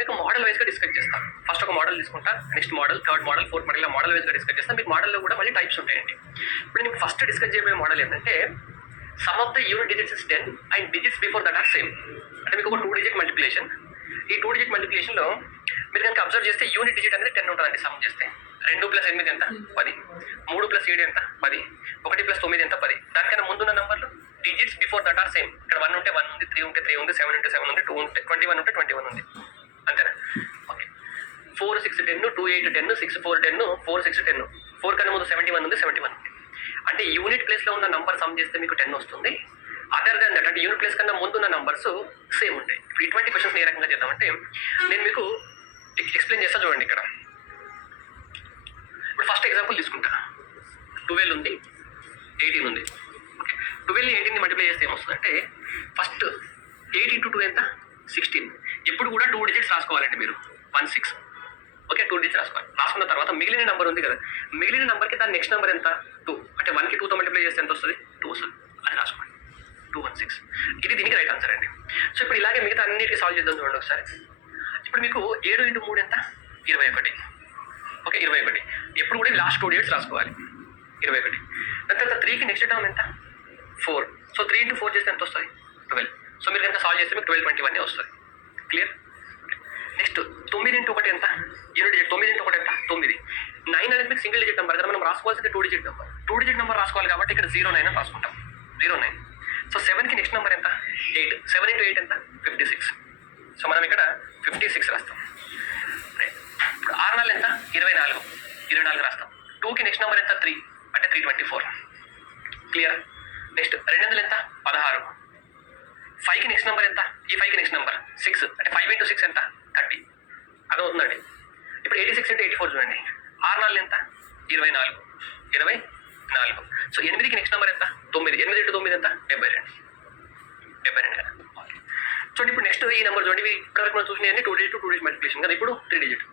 మీకు మోడల్ వైజ్గా డిస్కస్ చేస్తాను. ఫస్ట్ ఒక మోడల్ తీసుకుంటా, next model, third model, fourth model, ఇలా మోడల్ వైజ్గా డిస్కస్ చేస్తాను. మీకు మోడల్లో కూడా మళ్ళీ టైప్స్ ఉంటాయండి. ఇప్పుడు నేను ఫస్ట్ డిస్కస్ చేయబోయే మోడల్ ఏంటంటే sum of the unit digits is 10 and digits before that are same. అంటే మీకు ఒక 2 డిజిట్ మల్టిప్లికేషన్. ఈ 2 డిజిట్ మల్టిప్లికేషన్లో మీరు కనుక అబ్జర్వ్ చేస్తే యూనిట్ డిజిట్ అనేది 10 ఉంటుందండి. సమ్ చేస్తే 2 + 8 ఎంత 10, 3 + 7 ఎంత 10, 1 + 9 ఎంత 10. దానికన్నా ముందున్న నెంబర్లు digits before that are same. ఇక్కడ 1 ఉంటే 1 ఉంది, 3 ఉంటే 3 ఉంది, 7 ఉంటే 7 ఉంది, 2 ఉంటే 21 ఉంటే 21 ఉంది. అంతేనా? ఓకే. 4 6 10, 2 8 10, 6 4 10, 4 6 10. 4 కన్నా ముందు 71 ఉంది, 71 ఉంది. అంటే యూనిట్ ప్లేస్లో ఉన్న నంబర్ సమ్ చేస్తే మీకు 10 వస్తుంది. అదర్ దాన్ దట్ అంటే యూనిట్ ప్లేస్ కన్నా ముందున్న నంబర్స్ సేమ్ ఉంటాయి. ఇప్పుడు ఇటువంటి క్వశ్చన్స్ ఏ రకంగా చేద్దామంటే నేను మీకు ఎక్స్ప్లెయిన్ చేస్తా చూడండి. ఇక్కడ ఇప్పుడు ఫస్ట్ ఎగ్జాంపుల్ తీసుకుంటా. 12 ఉంది, 18 ఉంది. ఓకే. 12 18ని మల్టిప్లై చేస్తే ఏమొస్తుందంటే ఫస్ట్ 8 × 2 ఎంత 16. ఎప్పుడు కూడా 2 డిజిట్స్ రాసుకోవాలండి మీరు. 1 6. ఓకే, 2 డిజిట్స్ రాసుకోవాలి. రాసుకున్న తర్వాత మిగిలిన నెంబర్ ఉంది కదా, మిగిలిన నెంబర్కి దాని నెక్స్ట్ నెంబర్ ఎంత 2. అంటే 1కి 2తో మల్టిప్లై చేస్తే ఎంత వస్తుంది 2 వస్తుంది. అది రాసుకోండి. 2 1 6. ఇది దీనికి రైట్ ఆన్సర్ అండి. సో ఇప్పుడు ఇలాగే మిగతా అన్నిటికీ సాల్వ్ చేద్దాం చూడండి ఒకసారి. ఇప్పుడు మీకు 7 × 3 ఎంత 21. ఓకే, 21. ఎప్పుడు కూడా లాస్ట్ 2 డిజిట్స్ రాసుకోవాలి. 21. దాని తర్వాత 3కి నెక్స్ట్ టర్మ్ ఎంత 4. సో 3 × 4 చేస్తే ఎంత వస్తుంది 12. సో మీరు కనుక సాల్వ్ చేస్తే మీకు 12 21 వస్తుంది. క్లియర్? నెక్స్ట్ 9 × 1 ఎంత యూనిట్ డిజిట్. 9 × 1 ఎంత 9. 9 అనేది మీకు సింగిల్ డిజిట్ నెంబర్ కదా, మనం రాసుకోవాల్సింది 2 డిజిట్ నెంబర్. 2 డిజిట్ నెంబర్ రాసుకోవాలి కాబట్టి ఇక్కడ 09 అని రాసుకుంటాం. 09. సో 7కి నెక్స్ట్ నెంబర్ ఎంత 8. 7 × 8 ఎంత 56. సో మనం ఇక్కడ 56 రాస్తాం. ఇప్పుడు 6 4 ఎంత 24. 24 రాస్తాం. 2కి నెక్స్ట్ నెంబర్ ఎంత 3 అంటే 324. క్లియర్? నెక్స్ట్ 200 ఎంత 16. 5కి నెక్స్ట్ నెంబర్ ఎంత, ఈ 5కి నెక్స్ట్ నెంబర్ 6 అంటే 5 × 6 ఎంత 30. అదవుతుందండి. ఇప్పుడు 86 × 84 చూడండి. 6 4 ఎంత 24. 24. సో 8కి నెక్స్ట్ నెంబర్ ఎంత 9. 8 × 9 ఎంత 72. 72 కదా. ఓకే. చూడండి ఇప్పుడు నెక్స్ట్ ఈ నెంబర్ చూడండి. ఇప్పటివరకు మనం చూసినవి 2 డిజిట్ 2 డిజిట్ మల్టిప్లికేషన్ కదా, ఇప్పుడు 3 డిజిట్.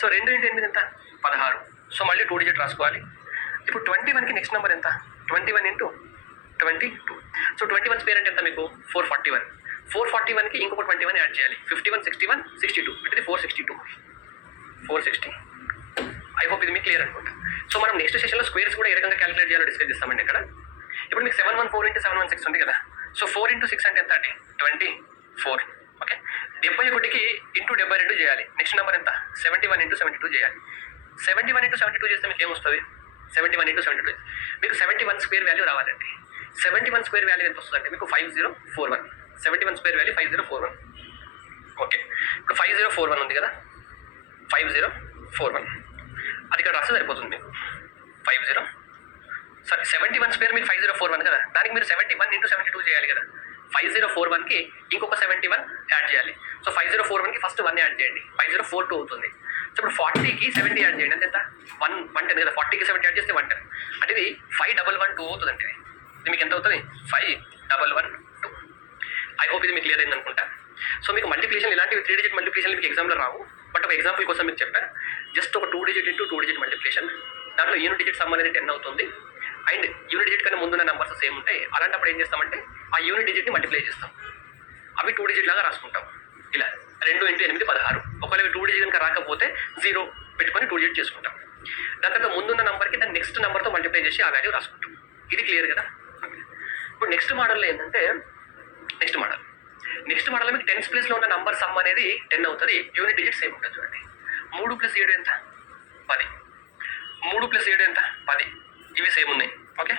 సో 2 × 8 ఎంత 16. సో మళ్ళీ 2 డిజిట్ రాసుకోవాలి. ఇప్పుడు 21కి నెక్స్ట్ నెంబర్ ఎంత 21 × 22. సో 21 స్క్వేర్ అంటే ఎంత మీకు 441. 441కి ఇంకొక 21 యాడ్ చేయాలి. 51 61 62 అంటే 462. 460. ఐ హోప్ ఇది మీకు క్లియర్ అనుకుంటా. సో మనం నెక్స్ట్ సెషన్లో స్క్వేర్స్ కూడా ఏ రకంగా క్యాలిక్యులేట్ చేయాలో డిస్కస్ చేస్తామండి. ఇక్కడ ఇప్పుడు మీకు 714 × 716 ఉంది కదా. సో 4 × 6 అంటే ఎంత అండి 24. ఓకే. 71కి × 72 చేయాలి. నెక్స్ట్ నెంబర్ ఎంత 71 × 72 చేయాలి. 71 × 72 చేస్తే మీకు ఏమొస్తుంది 71 × 72. మీకు 71 స్క్వేర్ వాల్యూ రావాలండి. 71 స్క్వేర్ వాల్యూ ఎంత వస్తుందంటే మీకు 5041. 71 స్క్వేర్ వాల్యూ 5041. ఓకే. ఇప్పుడు 5041 ఉంది కదా, 5041 అది ఇక్కడ రాస్తే సరిపోతుంది మీకు. 71 స్క్వేర్ మీకు 5041 కదా, దానికి మీరు 71 × 72 చేయాలి కదా. 5041కి ఇంకొక 71 యాడ్ చేయాలి. సో 5041కి ఫస్ట్ 1 యాడ్ చేయండి, 5042 అవుతుంది. సో ఇప్పుడు 40కి 70 యాడ్ చేయండి. ఎంత 110 కదా. 40కి 70 యాడ్ చేస్తే 110. అంటే ఇది 5112 అవుతుందండి. ఇది మీకు ఎంత అవుతుంది 5112. ఐ హోప్ ఇది మీకు క్లియర్ అయింది అనుకుంటా. సో మీకు మల్టిప్లికేషన్ ఇలాంటివి 3 డిజిట్ మల్టిప్లికేషన్ మీకు ఎగ్జామ్లో రావు, బట్ ఒక ఎగ్జాంపుల్ కోసం మీకు చెప్పాను. జస్ట్ ఒక 2 డిజిట్ × 2 డిజిట్ మల్టిప్లికేషన్. దాంట్లో యూనిట్ డిజిట్ సమ్ అనేది 10 అవుతుంది. అండ్ యూనిట్ డిజిట్ కన్నా ముందున్న నెంబర్స్ సేమ్ ఉంటాయి. అలాంటప్పుడు ఏం చేస్తామంటే ఆ యూనిట్ డిజిట్ని మల్టిప్లై చేస్తాం. అవి 2 డిజిట్ లాగా రాసుకుంటాం. ఇలా 2 × 8 16. ఒకవేళ 2 డిజిట్ కనుక రాకపోతే 0 పెట్టుకొని 2 డిజిట్ చేసుకుంటాం. దాని తర్వాత ముందున్న నెంబర్కి దాన్ని నెక్స్ట్ నెంబర్తో మల్టిప్లై చేసి ఆ వాల్యూ రాసుకుంటాం. ఇది క్లియర్ కదా. ఇప్పుడు నెక్స్ట్ మోడల్లో ఏంటంటే నెక్స్ట్ మోడల్లో మీకు 10s ప్లేస్లో ఉన్న నంబర్ సమ్ అనేది 10 అవుతుంది. యూనిట్ డిజిట్ సేమ్ ఉంటుంది చూడండి. 3 + 7 ఎంత 10. 3 + 7 ఎంత 10. ఇవి సేమ్ ఉన్నాయి. ఓకే.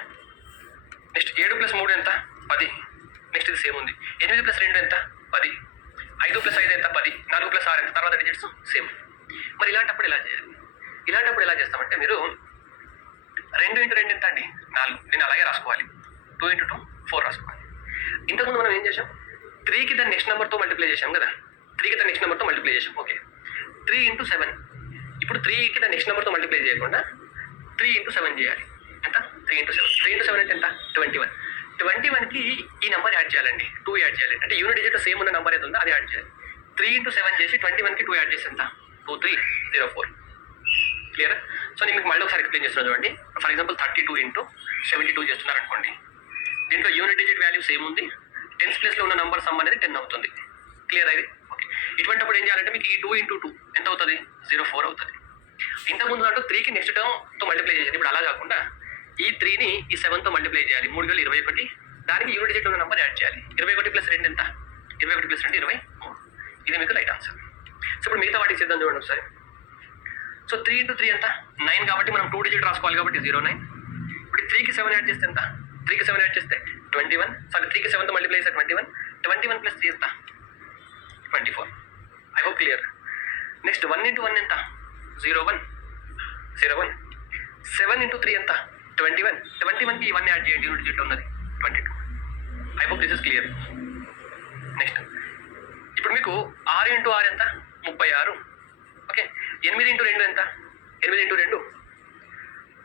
నెక్స్ట్ 7 + 3 ఎంత 10. నెక్స్ట్ ఇది సేమ్ ఉంది. 8 + 2 ఎంత 10. 5 + 5 ఎంత 10. 4 + 6 ఎంత. తర్వాత డిజిట్స్ సేమ్. మరి ఇలాంటప్పుడు ఎలా చేయాలి? ఇలాంటప్పుడు ఎలా చేస్తామంటే మీరు 2 × 2 ఎంత అండి 4. నేను అలాగే రాసుకోవాలి. 2 × 2 4 రాసుకోవాలి. ఇంతకుముందు మనం ఏం చేసాం 3కి దాన్ని నెక్స్ట్ నెంబర్తో మల్టిప్లై చేసాం కదా. 3కి దాన్ని నెక్స్ట్ నెంబర్తో మల్టిప్లై చేసాం. ఓకే. 3 × 7. ఇప్పుడు 3కి దాన్ని నెక్స్ట్ నెంబర్తో మల్టిప్లై చేయకుండా 3 × 7 చేయాలి. ఎంత 3 × 7. 3 × 7 అంటే ఎంత 21. 21కి ఈ నెంబర్ యాడ్ చేయాలండి. 2 యాడ్ చేయాలి. అంటే యూనిట్ డిజిట్ సేమ్ ఉన్న నెంబర్ ఏది ఉందో అది యాడ్ చేయాలి. 3 × 7 చేసి 21కి 2 యాడ్ చేసి ఎంత 2304. క్లియర్? సో నేను మీకు మళ్ళీ ఒకసారి ఎక్స్ప్లెయిన్ చేస్తున్నాను చూడండి. ఫర్ ఎగ్జాంపుల్ 32 × 72 చేస్తున్నారు అనుకోండి. దీంట్లో యూనిట్ డిజిట్ వాల్యూ సేమ్ ఉంది. 10s ప్లేస్లో ఉన్న నెంబర్ సమ్ అనేది 10 అవుతుంది. క్లియర్ అది? ఓకే. ఇటువంటిప్పుడు ఏం చేయాలంటే మీకు ఈ 2 into 2 ఎంత అవుతుంది? 04 అవుతుంది. ఇంతకుముందు దాంట్లో 3కి నెక్స్ట్ టర్మ్తో మల్టిప్లై చేసేది. ఇప్పుడు అలా కాకుండా ఈ 3ని ఈ 7తో మల్టిప్లై చేయాలి. 3 వేలు 21, దానికి యూనిట్ డిజిట్ ఉన్న నెంబర్ యాడ్ చేయాలి. 21 + 2 ఎంత? 21 + 2 23. ఇది మీకు రైట్ ఆన్సర్. సో ఇప్పుడు మిగతా వాటికి చేద్దాం చూడండి ఒకసారి. సో 3 into 3 ఎంత? 9 కాబట్టి మనం 2 డిజిట్ రాసుకోవాలి కాబట్టి 09. ఇప్పుడు 3కి 7 యాడ్ చేస్తే ఎంత? 3కి 7 యాడ్ చేస్తే 21. సారీ 3కి 7తో మల్టిప్లై చేస్తే 21. 21 + 3 ఎంత? 24. I hope clear. Next 1 into 1 ఎంత? 01. 7 into 3 ఎంత? 21. 21కి ఇవన్నీ యాడ్ చేయండి, యూనిట్ డిజిట్లో ఉన్నది 22. I hope this is clear. Next ఇప్పుడు మీకు 6 into 6 ఎంత? 36. ఓకే. 8 into 2 ఎంత? 8 into 2 16.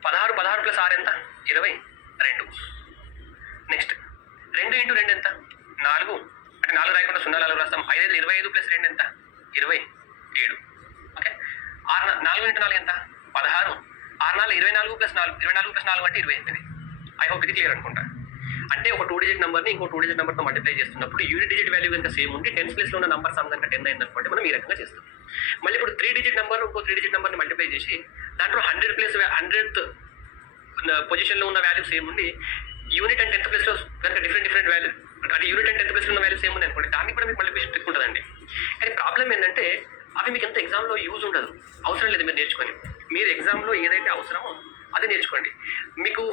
16 + 6 ఎంత? 22. నెక్స్ట్ 2 into 2 ఎంత? 4. అంటే 4 రాయకుండా 0 4 రాస్తాం. 5 + 25 + 2 ఎంత? 27. ఓకే. 4 into 4 ఎంత? 16. 6 4 24 + 4 24 + 4 అంటే 28. ఐ హోప్ ఇది క్లియర్ అనుకుంటా. అంటే ఒక 2 డిజిట్ నెంబర్ని ఇంకో 2 డిజిట్ నెంబర్తో మల్టిప్లై చేస్తున్నప్పుడు యూనిట్ డిజిట్ వాల్యూ కనుక సేమ్ ఉండి 10th ప్లేస్లో ఉన్న నెంబర్ సమ్ కనుక 10 అయింది అనుకోండి, మనం ఈ రకంగా చేస్తాం. మళ్ళీ ఇప్పుడు 3 డిజిట్ నెంబర్ ఇంకో 3 డిజిట్ నెంబర్ని మల్టిప్లై చేసి దాంట్లో 100th పొజిషన్లో ఉన్న వాల్యూ సేమ్ ఉండి యూనిట్ అండ్ 10th ప్లేస్లో కనుక డిఫరెంట్ వాల్యూ, అంటే యూనిట్ అండ్ 10th ప్లేస్లో ఉన్న వాల్యూ సేమ్ ఉంది అనుకోండి, దానికి కూడా మీకు మల్టిప్లికేషన్ ట్రిక్ ఉంటుందండి. కానీ ప్రాబ్లం ఏంటంటే అవి మీకు ఎంత ఎగ్జామ్లో యూజ్ ఉండదు, అవసరం లేదు మీరు నేర్చుకొని. మీరు ఎగ్జామ్లో ఏదైతే అవసరమో అది నేర్చుకోండి. మీకు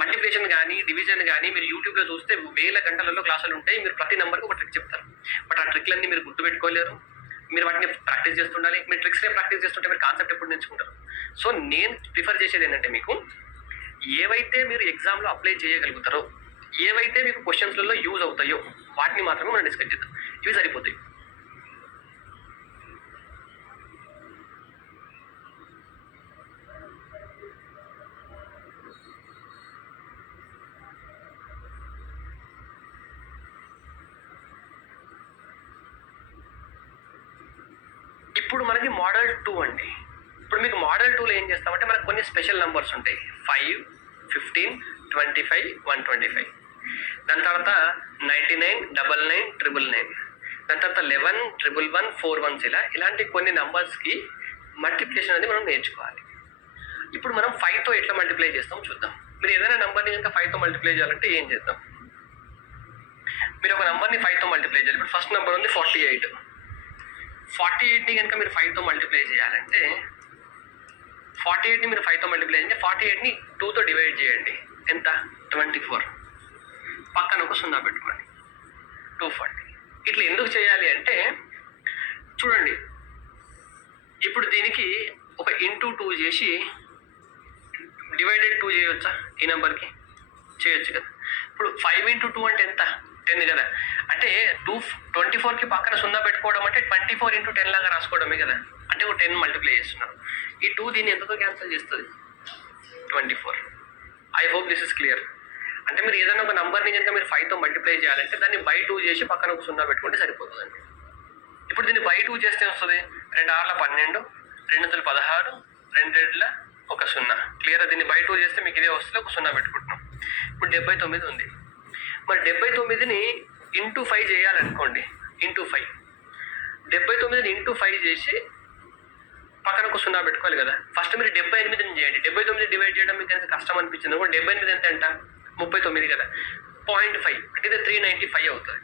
మల్టిప్లికేషన్ కానీ డివిజన్ కానీ మీరు యూట్యూబ్లో చూస్తే వేల గంటలలో క్లాసులు ఉంటాయి. మీరు ప్రతి నెంబర్కి ఒక ట్రిక్ చెప్తారు. బట్ ఆ ట్రిక్లన్నీ మీరు గుర్తుపెట్టుకోలేరు. మీరు వాటిని ప్రాక్టీస్ చేస్తుండాలి. మీరు ట్రిక్స్నే ప్రాక్టీస్ చేస్తుంటే మీరు కాన్సెప్ట్ ఎప్పుడు నేర్చుకుంటారు. సో నేను ప్రిఫర్ చేసేది ఏంటంటే మీకు ఏవైతే మీరు ఎగ్జామ్లో అప్లై చేయగలుగుతారో, ఏవైతే మీకు క్వశ్చన్స్లలో యూజ్ అవుతాయో వాటిని మాత్రమే మనం డిస్కస్ చేద్దాం. ఇవి సరిపోతాయి. ఇప్పుడు మనకి మోడల్ 2 అండి. ఇప్పుడు మీకు మోడల్ 2లో ఏం చేస్తామంటే మనకు కొన్ని స్పెషల్ నెంబర్స్ ఉంటాయి. 5, 15, 25, 125. దాని తర్వాత 99, 99, 999. దాని తర్వాత 11, 11, 41 ఇలాంటి కొన్ని నెంబర్స్కి మల్టిప్లికేషన్ అనేది మనం నేర్చుకోవాలి. ఇప్పుడు మనం 5తో ఎట్లా మల్టిప్లై చేస్తామో చూద్దాం. మీరు ఏదైనా నెంబర్ని కనుక 5తో మల్టిప్లై చేయాలంటే ఏం చేద్దాం? మీరు ఒక నెంబర్ని 5తో మల్టిప్లై చేయాలి. ఇప్పుడు ఫస్ట్ నెంబర్ ఉంది 48. 48ని కనుక మీరు 5తో మల్టిప్లై చేయాలంటే 48ని మీరు 5తో మల్టిప్లై చేయండి. 48ని 2తో డివైడ్ చేయండి. ఎంత? 24. పక్కన ఒక 0 పెట్టుకోండి. 240. ఇట్లా ఎందుకు చేయాలి అంటే చూడండి, ఇప్పుడు దీనికి ఒక ఇంటూ 2 చేసి డివైడెడ్ 2 చేయవచ్చా? ఈ నెంబర్కి చేయొచ్చు కదా. ఇప్పుడు 5 into 2 అంటే ఎంత? 10 కదా. అంటే 24కి పక్కన 0 పెట్టుకోవడం అంటే 24 into 10 లాగా రాసుకోవడమే కదా. అంటే ఒక 10 మల్టిప్లై చేస్తున్నారు. ఈ 2 దీన్ని ఎంతతో క్యాన్సిల్ చేస్తుంది? 24. I hope this is clear. అంటే మీరు ఏదైనా ఒక నెంబర్ని కనుక మీరు 5తో మల్టిప్లై చేయాలంటే దాన్ని బై 2 చేసి పక్కన ఒక 0 పెట్టుకుంటే సరిపోతుందండి. ఇప్పుడు దీన్ని బై 2 చేస్తే వస్తుంది 2 6 12, 2 16, 2 7 ఒక 0. క్లియర్. దీన్ని బై 2 చేస్తే మీకు ఇదే వస్తుంది, ఒక 0 పెట్టుకుంటున్నాం. ఇప్పుడు 79 ఉంది. మరి 79ని ఇంటూ 5 చేయాలనుకోండి. ఇంటూ 5 79ని ఇంటూ 5 చేసి పక్కన ఒక 0 పెట్టుకోవాలి కదా. ఫస్ట్ మీరు 78ని చేయండి. 79 డివైడ్ చేయడం మీకు ఎంత కష్టం అనిపించింది కూడా 78 ఎంత అంట? 39 కదా. 0.5 అంటే ఇది 395 అవుతుంది.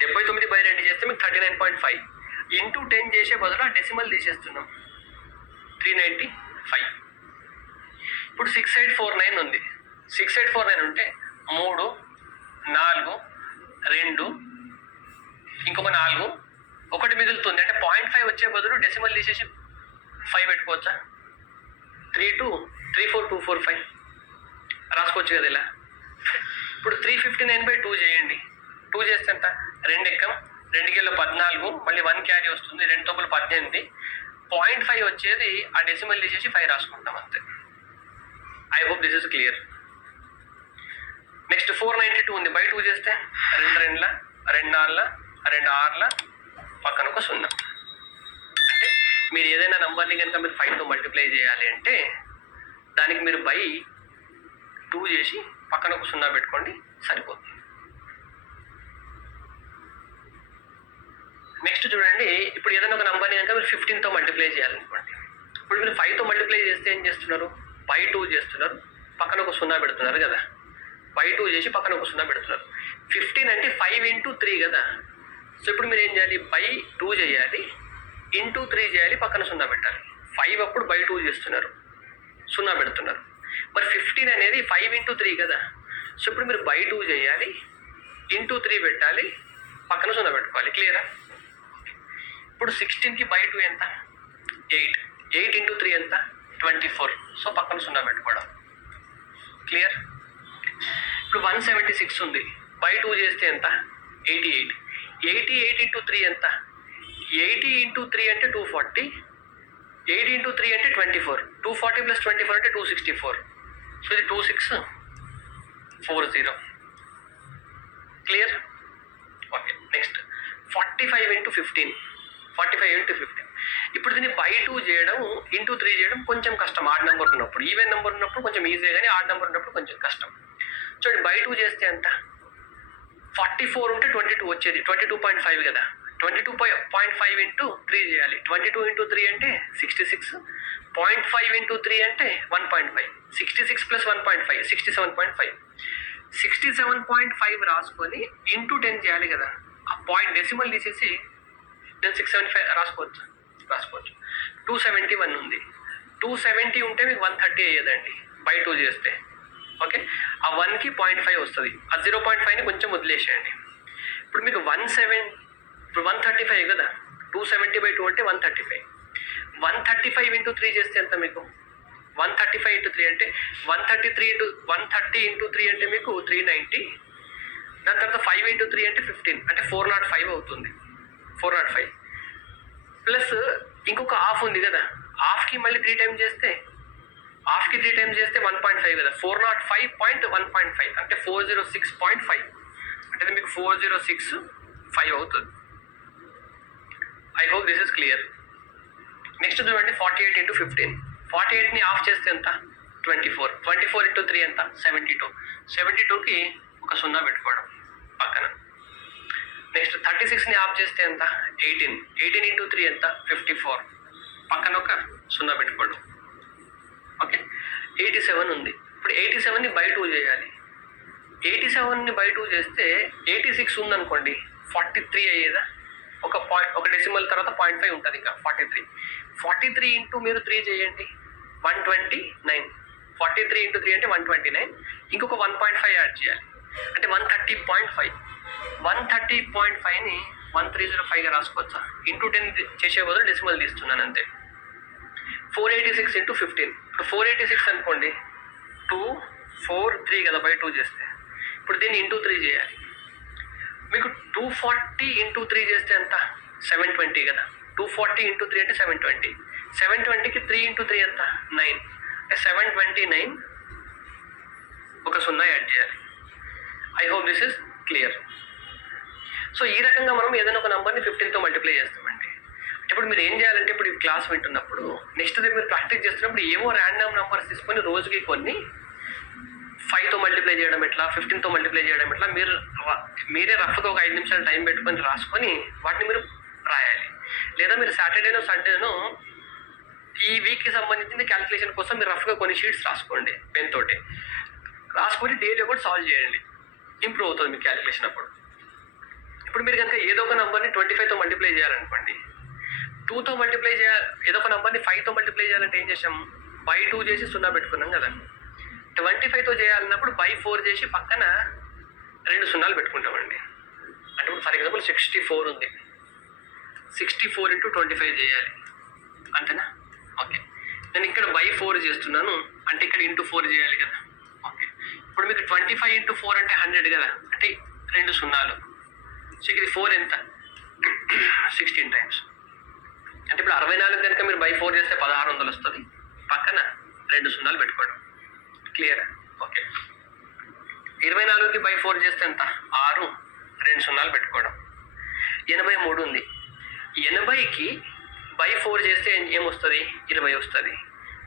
79/2 చేస్తే మీకు 39.5. ఇంటూ 10 చేసే బదులు ఆ డెసిమల్ తీసేస్తున్నాం. 395. ఇప్పుడు 6849 ఉంది. 6849 ఉంటే 3, 4, 2, ఇంకొక 4, 1 మిగులుతుంది. అంటే 0.5 వచ్చే బదులు డెసిమల్ తీసేసి 5 పెట్టుకోవచ్చా? 34245 రాసుకోవచ్చు కదా ఇలా. ఇప్పుడు 359/2 చేయండి. 2 చేస్తే ఎంత? 2 ఎక్కం, 2 కిలో 14, మళ్ళీ 1 క్యారీ వస్తుంది, 2 తొమ్మిది 18. 0.5 వచ్చేది ఆ డెసిమల్ తీసేసి 5 రాసుకుంటాం అంతే. I hope this is clear. Next 492 ఉంది. బై 2 చేస్తే 2 2, 2 4, 2 6 పక్కన ఒక 0. అంటే మీరు ఏదైనా నెంబర్ని కనుక మీరు 5తో మల్టిప్లై చేయాలి అంటే దానికి మీరు బై 2 చేసి పక్కన ఒక 0 పెట్టుకోండి, సరిపోతుంది. నెక్స్ట్ చూడండి, ఇప్పుడు ఏదైనా ఒక నెంబర్ని కనుక మీరు 15తో మల్టిప్లై చేయాలనుకోండి. ఇప్పుడు మీరు 5తో మల్టిప్లై చేస్తే ఏం చేస్తున్నారు, బై 2 చేస్తున్నారు, పక్కన ఒక 0 పెడుతున్నారు కదా. బై 2 చేసి పక్కన ఒక 0 పెడుతున్నారు. 15 అంటే 5 into 3 కదా. సో ఇప్పుడు మీరు ఏం చేయాలి, బై 2 చేయాలి, ఇంటూ 3 చేయాలి, పక్కన 0 పెట్టాలి. 5 అప్పుడు బై 2 చేస్తున్నారు, 0 పెడుతున్నారు. మరి 15 అనేది 5 into 3 కదా. సో ఇప్పుడు మీరు బై 2 చేయాలి, ఇంటూ 3 పెట్టాలి, పక్కన 0 పెట్టుకోవాలి. క్లియరా? ఇప్పుడు 16కి బై 2 ఎంత, 8. 8 into 3 ఎంత, 24. సో పక్కన 0 పెట్టుకోవడం. క్లియర్? ఇప్పుడు 176 ఉంది, బై 2 చేస్తే ఎంత, 88. 88 into 3 ఎంత, 80 into 3 అంటే 240. 8 into 3 అంటే 24. 240 plus 24 అంటే 264. సో ఇది 2640. Clear? Okay. Next 45 into 15. 45 into 15. ఇప్పుడు దీన్ని బై 2 చేయడం, ఇంటూ 3 చేయడం కొంచెం కష్టం. ఆడ్ నెంబర్ ఉన్నప్పుడు, ఈవెన్ నెంబర్ ఉన్నప్పుడు కొంచెం ఈజీ, కానీ ఆడ్ నెంబర్ ఉన్నప్పుడు కొంచెం కష్టం. చూడండి, బై 2 చేస్తే ఎంత, 44 ఉంటే 22 వచ్చేది, 22.5 కదా. 22.5 into 3 చేయాలి. 22 into 3 అంటే 66. 0.5 into 3 అంటే 1.5. 66 plus 1.5 67.5. 67.5 రాసుకొని ఇంటూ 10 చేయాలి కదా. ఆ పాయింట్ డెసిమల్ తీసేసి నేను 675 రాసుకోవచ్చు. 271 ఉంది. 270 ఉంటే మీకు 130 అయ్యేదండి బై 2 చేస్తే. ఓకే, ఆ 1కి 0.5 వస్తుంది. ఆ 0.5ని కొంచెం వదిలేసేయండి. ఇప్పుడు మీకు 135 కదా. 270/2 అంటే 135. 135 into 3 చేస్తే ఎంత మీకు, 135 into 3 అంటే 130 into 3 అంటే మీకు 390. దాని తర్వాత 5 into 3 అంటే 15, అంటే 405 అవుతుంది. 405 ప్లస్ ఇంకొక హాఫ్ ఉంది కదా. హాఫ్కి మళ్ళీ 3 టైమ్స్ చేస్తే, 1.5 కదా. 405.1.5 అంటే 406.5, అంటే మీకు 4065 అవుతుంది. I hope this is clear. Next చూడండి, 48 into 15. 48ని ఆఫ్ చేస్తే ఎంత, 24. 24 into 3 ఎంత, 72. 72కి ఒక 0 పెట్టుకోవడం పక్కన. నెక్స్ట్ 36ని ఆఫ్ చేస్తే ఎంత, 18. 18 into 3 ఎంత, 54. పక్కన ఒక 0 పెట్టుకోవడం. ఓకే, 87 ఉంది. ఇప్పుడు 87ని బై 2 చేయాలి. 87ని బై 2 చేస్తే 86 ఉందనుకోండి, 43 అయ్యేదా. ఒక డెసిమల్ తర్వాత 0.5 ఉంటుంది, ఇంకా 43. 43 ఇంటూ మీరు 3 చేయండి, 129. 43 into 3 అంటే 129. ఇంకొక 1.5 యాడ్ చేయాలి, అంటే 130.5. 130.5ని 1305గా రాసుకోవచ్చా. ఇంటూ 10 చేసే బదులు డెసిమల్ తీస్తున్నాను అంతే. 486 into 15. ఇప్పుడు 486 అనుకోండి, 243 కదా బై 2 చేస్తే. ఇప్పుడు దీన్ని ఇంటూ 3 చేయాలి. మీకు 240 into 3 చేస్తే ఎంత, 720 కదా. 240 into 3 అంటే 720. 720కి 3 into 3 ఎంత, 9. అంటే 729, ఒక 0 యాడ్ చేయాలి. I hope this is clear. So ఈ రకంగా మనం ఏదైనా ఒక నెంబర్ని 15తో మల్టిప్లై చేస్తామండి. ఇప్పుడు మీరు ఏం చేయాలంటే, ఇప్పుడు ఈ క్లాస్ వింటున్నప్పుడు నెక్స్ట్ డే మీరు ప్రాక్టీస్ చేస్తున్నప్పుడు ఏమో ర్యాండమ్ నెంబర్స్ తీసుకొని రోజుకి కొన్ని 5తో మల్టిప్లై చేయడం ఎట్లా, 15తో మల్టిప్లై చేయడం ఎట్లా, మీరే రఫ్గా ఒక 5 నిమిషాలు టైం పెట్టుకొని రాసుకొని వాటిని మీరు రాయాలి. లేదా మీరు సాటర్డేనో సండేనో ఈ వీక్కి సంబంధించిన క్యాలిక్యులేషన్ కోసం మీరు రఫ్గా కొన్ని షీట్స్ రాసుకోండి, పెన్ తోటి రాసుకొని డైలీ కూడా సాల్వ్ చేయండి. ఇంప్రూవ్ అవుతుంది మీ క్యాలిక్యులేషన్ అప్పుడు. ఇప్పుడు మీరు కనుక ఏదో ఒక నెంబర్ని 25తో మల్టిప్లై చేయాలనుకోండి, 2తో మల్టిప్లై చేయాలి. ఏదో ఒక నెంబర్ని 5తో మల్టిప్లై చేయాలంటే ఏం చేసాం, బై 2 చేసి 0 పెట్టుకున్నాం కదా. 25తో చేయాలన్నప్పుడు బై 4 చేసి పక్కన 2 0 పెట్టుకుంటామండి. అంటే ఇప్పుడు ఫర్ ఎగ్జాంపుల్ 64 ఉంది, 64 into 25 చేయాలి, అంతేనా. ఓకే, నేను ఇక్కడ బై 4 చేస్తున్నాను, అంటే ఇక్కడ ఇంటూ 4 చేయాలి కదా. ఓకే, ఇప్పుడు మీకు 25 into 4 అంటే 100 కదా, అంటే 2 0. సో ఇది 4 ఎంత, 16 times. అంటే ఇప్పుడు 64 కనుక మీరు బై 4 చేస్తే 1600 వస్తుంది, పక్కన 2 0 పెట్టుకోవడం. క్లియర్? ఓకే, 24కి బై 4 చేస్తే ఎంత, 6, 2 0 పెట్టుకోవడం. 83 ఉంది. 80కి బై 4 చేస్తే ఏమొస్తుంది, 20 వస్తుంది.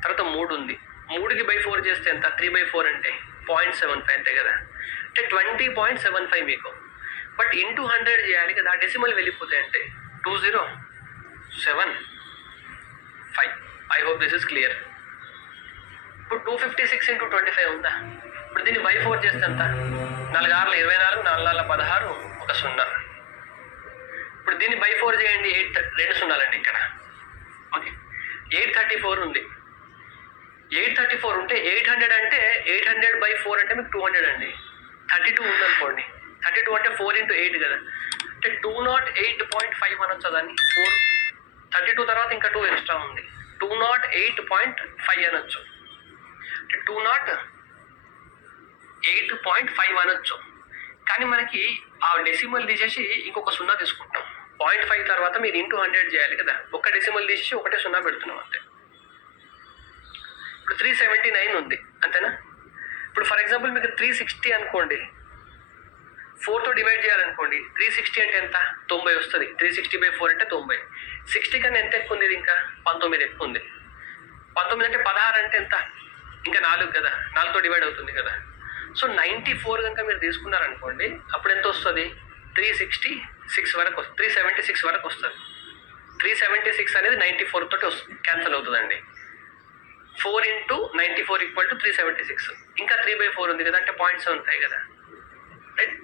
తర్వాత 3 ఉంది. 3కి బై 4 చేస్తే ఎంత, 3/4 అంటే 0.75 అంతే కదా, అంటే 20.75 మీకు. బట్ ఇంటూ 100 చేయాలి కదా, డెసిమల్ వెళ్ళిపోతాయి. అంటే 2075. I hope this is clear. ఇప్పుడు 256 into 25 ఉందా? ఇప్పుడు దీన్ని బై 4 చేస్తే ఎంత? 4 6 24, 4 4 16, ఒక 0. ఇప్పుడు దీన్ని బై 4 చేయండి, 8 2 సున్నాలండి ఇక్కడ. ఓకే, 834 ఉంది. 834 ఉంటే 800 అంటే 800 by 4 అంటే మీకు 200 అండి. 32 ఉందనుకోండి, 32 అంటే 4 into 8 కదా, అంటే 208.5 అనొచ్చు దాన్ని. 32 తర్వాత ఇంకా 2 ఎక్స్ట్రా ఉంది, 208.5 అనొచ్చు. 208.5 అనొచ్చు. కానీ మనకి ఆ డెసిమల్ తీసేసి ఇంకొక 0 తీసుకుంటాం. 0.5 తర్వాత మీరు ఇంటూ 100 చేయాలి కదా, ఒక డెసిమల్ తీసేసి ఒకటే 0 పెడుతున్నాం అంతే. ఇప్పుడు 379 ఉంది అంతేనా? ఇప్పుడు ఫర్ ఎగ్జాంపుల్ మీకు 360 అనుకోండి, 4తో డివైడ్ చేయాలనుకోండి, 360 అంటే ఎంత? 90 వస్తుంది. 360/4 అంటే 90. 60 కన్నా ఎంత ఎక్కువ ఉంది? ఇది ఇంకా 19 ఎక్కువ ఉంది. 19 అంటే 16 అంటే ఎంత? ఇంకా 4 కదా, 4తో డివైడ్ అవుతుంది కదా. సో 94 కనుక మీరు తీసుకున్నారనుకోండి, అప్పుడు ఎంత వస్తుంది? 376 వరకు వస్తుంది, 376 వరకు వస్తుంది. 376 అనేది 94 తోటి వస్తుంది, క్యాన్సల్ అవుతుందండి. 4 into 94 = 376. ఇంకా 3/4 ఉంది కదా, అంటే 0.75 కదా, రైట్?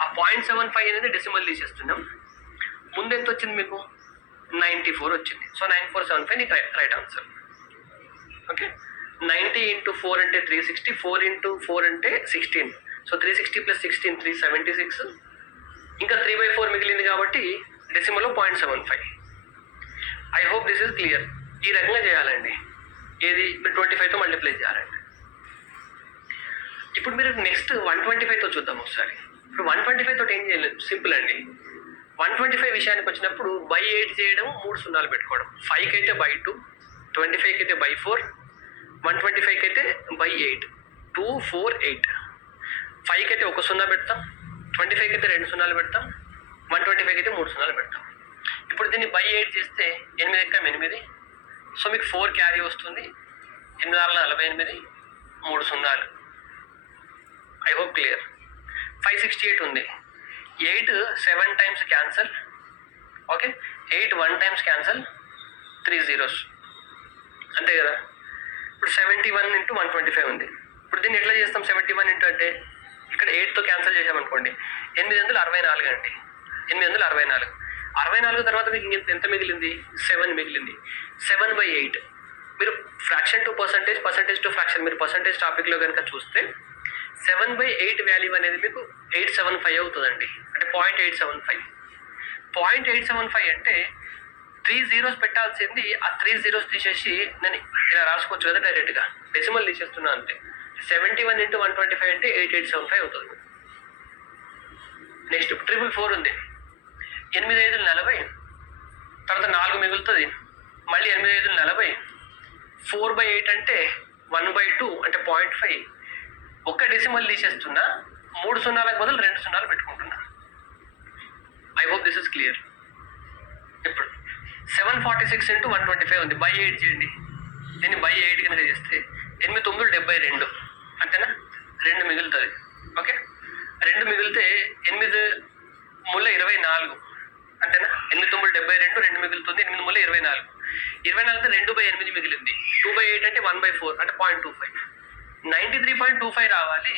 ఆ 0.75 అనేది డెసిమల్ తీసేస్తున్నాం. ముందు ఎంత వచ్చింది మీకు? 94 వచ్చింది. సో 9475 నీకు రైట్ ఆన్సర్. ఓకే, 90 into 4 అంటే 360, 4 into 4 అంటే 16. సో 360 + 16 376. ఇంకా 3/4 మిగిలింది కాబట్టి డెసిమల్లో 0.75. I hope this is clear. ఈ రకంగా చేయాలండి. ఏది? మీరు 25తో మల్టిప్లై చేయాలండి. ఇప్పుడు మీరు నెక్స్ట్ 125తో చూద్దాం ఒకసారి. ఇప్పుడు 125 తోటి ఏం చేయలేదు, సింపుల్ అండి. 125 విషయానికి వచ్చినప్పుడు బై 8 చేయడం, 3 సున్నాలు పెట్టుకోవడం. 5కి అయితే బై 2, 25కి అయితే బై 4, 125కి అయితే బై 8. 2 4 8. 5కి అయితే ఒక 0 పెడతాం, 25కి అయితే 2 సున్నాలు పెడతాం, 125కి అయితే 3 సున్నాలు పెడతాం. ఇప్పుడు దీన్ని బై 8 చేస్తే 8 ఎక్కం 8. సో మీకు 4 క్యారీ వస్తుంది. 8 4 48, 3 సున్నాలు. I hope clear. 568 ఉంది. 8 7 times cancel. Okay, 8 1 times cancel, 3 zeros అంతే కదా. ఇప్పుడు 71 into 125 ఉంది. ఇప్పుడు దీన్ని ఎట్లా చేస్తాం? 71 into అంటే ఇక్కడ 8తో క్యాన్సల్ చేసామనుకోండి, 864 అండి. 864. 64 తర్వాత మీకు ఎంత మిగిలింది? 7 మిగిలింది. 7/8. మీరు fraction to percentage, percentage to fraction, మీరు పర్సంటేజ్ టాపిక్లో కనుక చూస్తే 7/8 వాల్యూ అనేది మీకు 875 అవుతుందండి. అంటే 0.875. 0.875 అంటే 3 zeros పెట్టాల్సింది, ఆ 3 zeros తీసేసి నేను ఇలా రాసుకోవచ్చు కదా డైరెక్ట్గా, డెసిమల్ తీసేస్తున్నా అంతే. 71 into 125 అంటే 8875 అవుతుంది. నెక్స్ట్ 444 ఉంది. 8 5 40, తర్వాత 4 మిగులుతుంది, మళ్ళీ 8 5 40. 4/8 అంటే 1/2 అంటే 0.5. ఒక్క డెసిమల్ తీసేస్తున్నా, 3 సున్నాలకు బదులు 2 సున్నాలు పెట్టుకుంటున్నా. I hope this is clear. ఇప్పుడు 746 into 125 ఉంది. బై 8 చేయండి. దీన్ని బై 8 కనుక చేస్తే 8 9 72 అంతేనా? 2 మిగులుతుంది. ఓకే, 2 మిగిలితే 8 3 24 అంతేనా? 8 9 72, 2 మిగులుతుంది. 8 3 24. 24 2/8 మిగిలింది. 2/8 అంటే 1/4 అంటే 0.25. 93.25 రావాలి.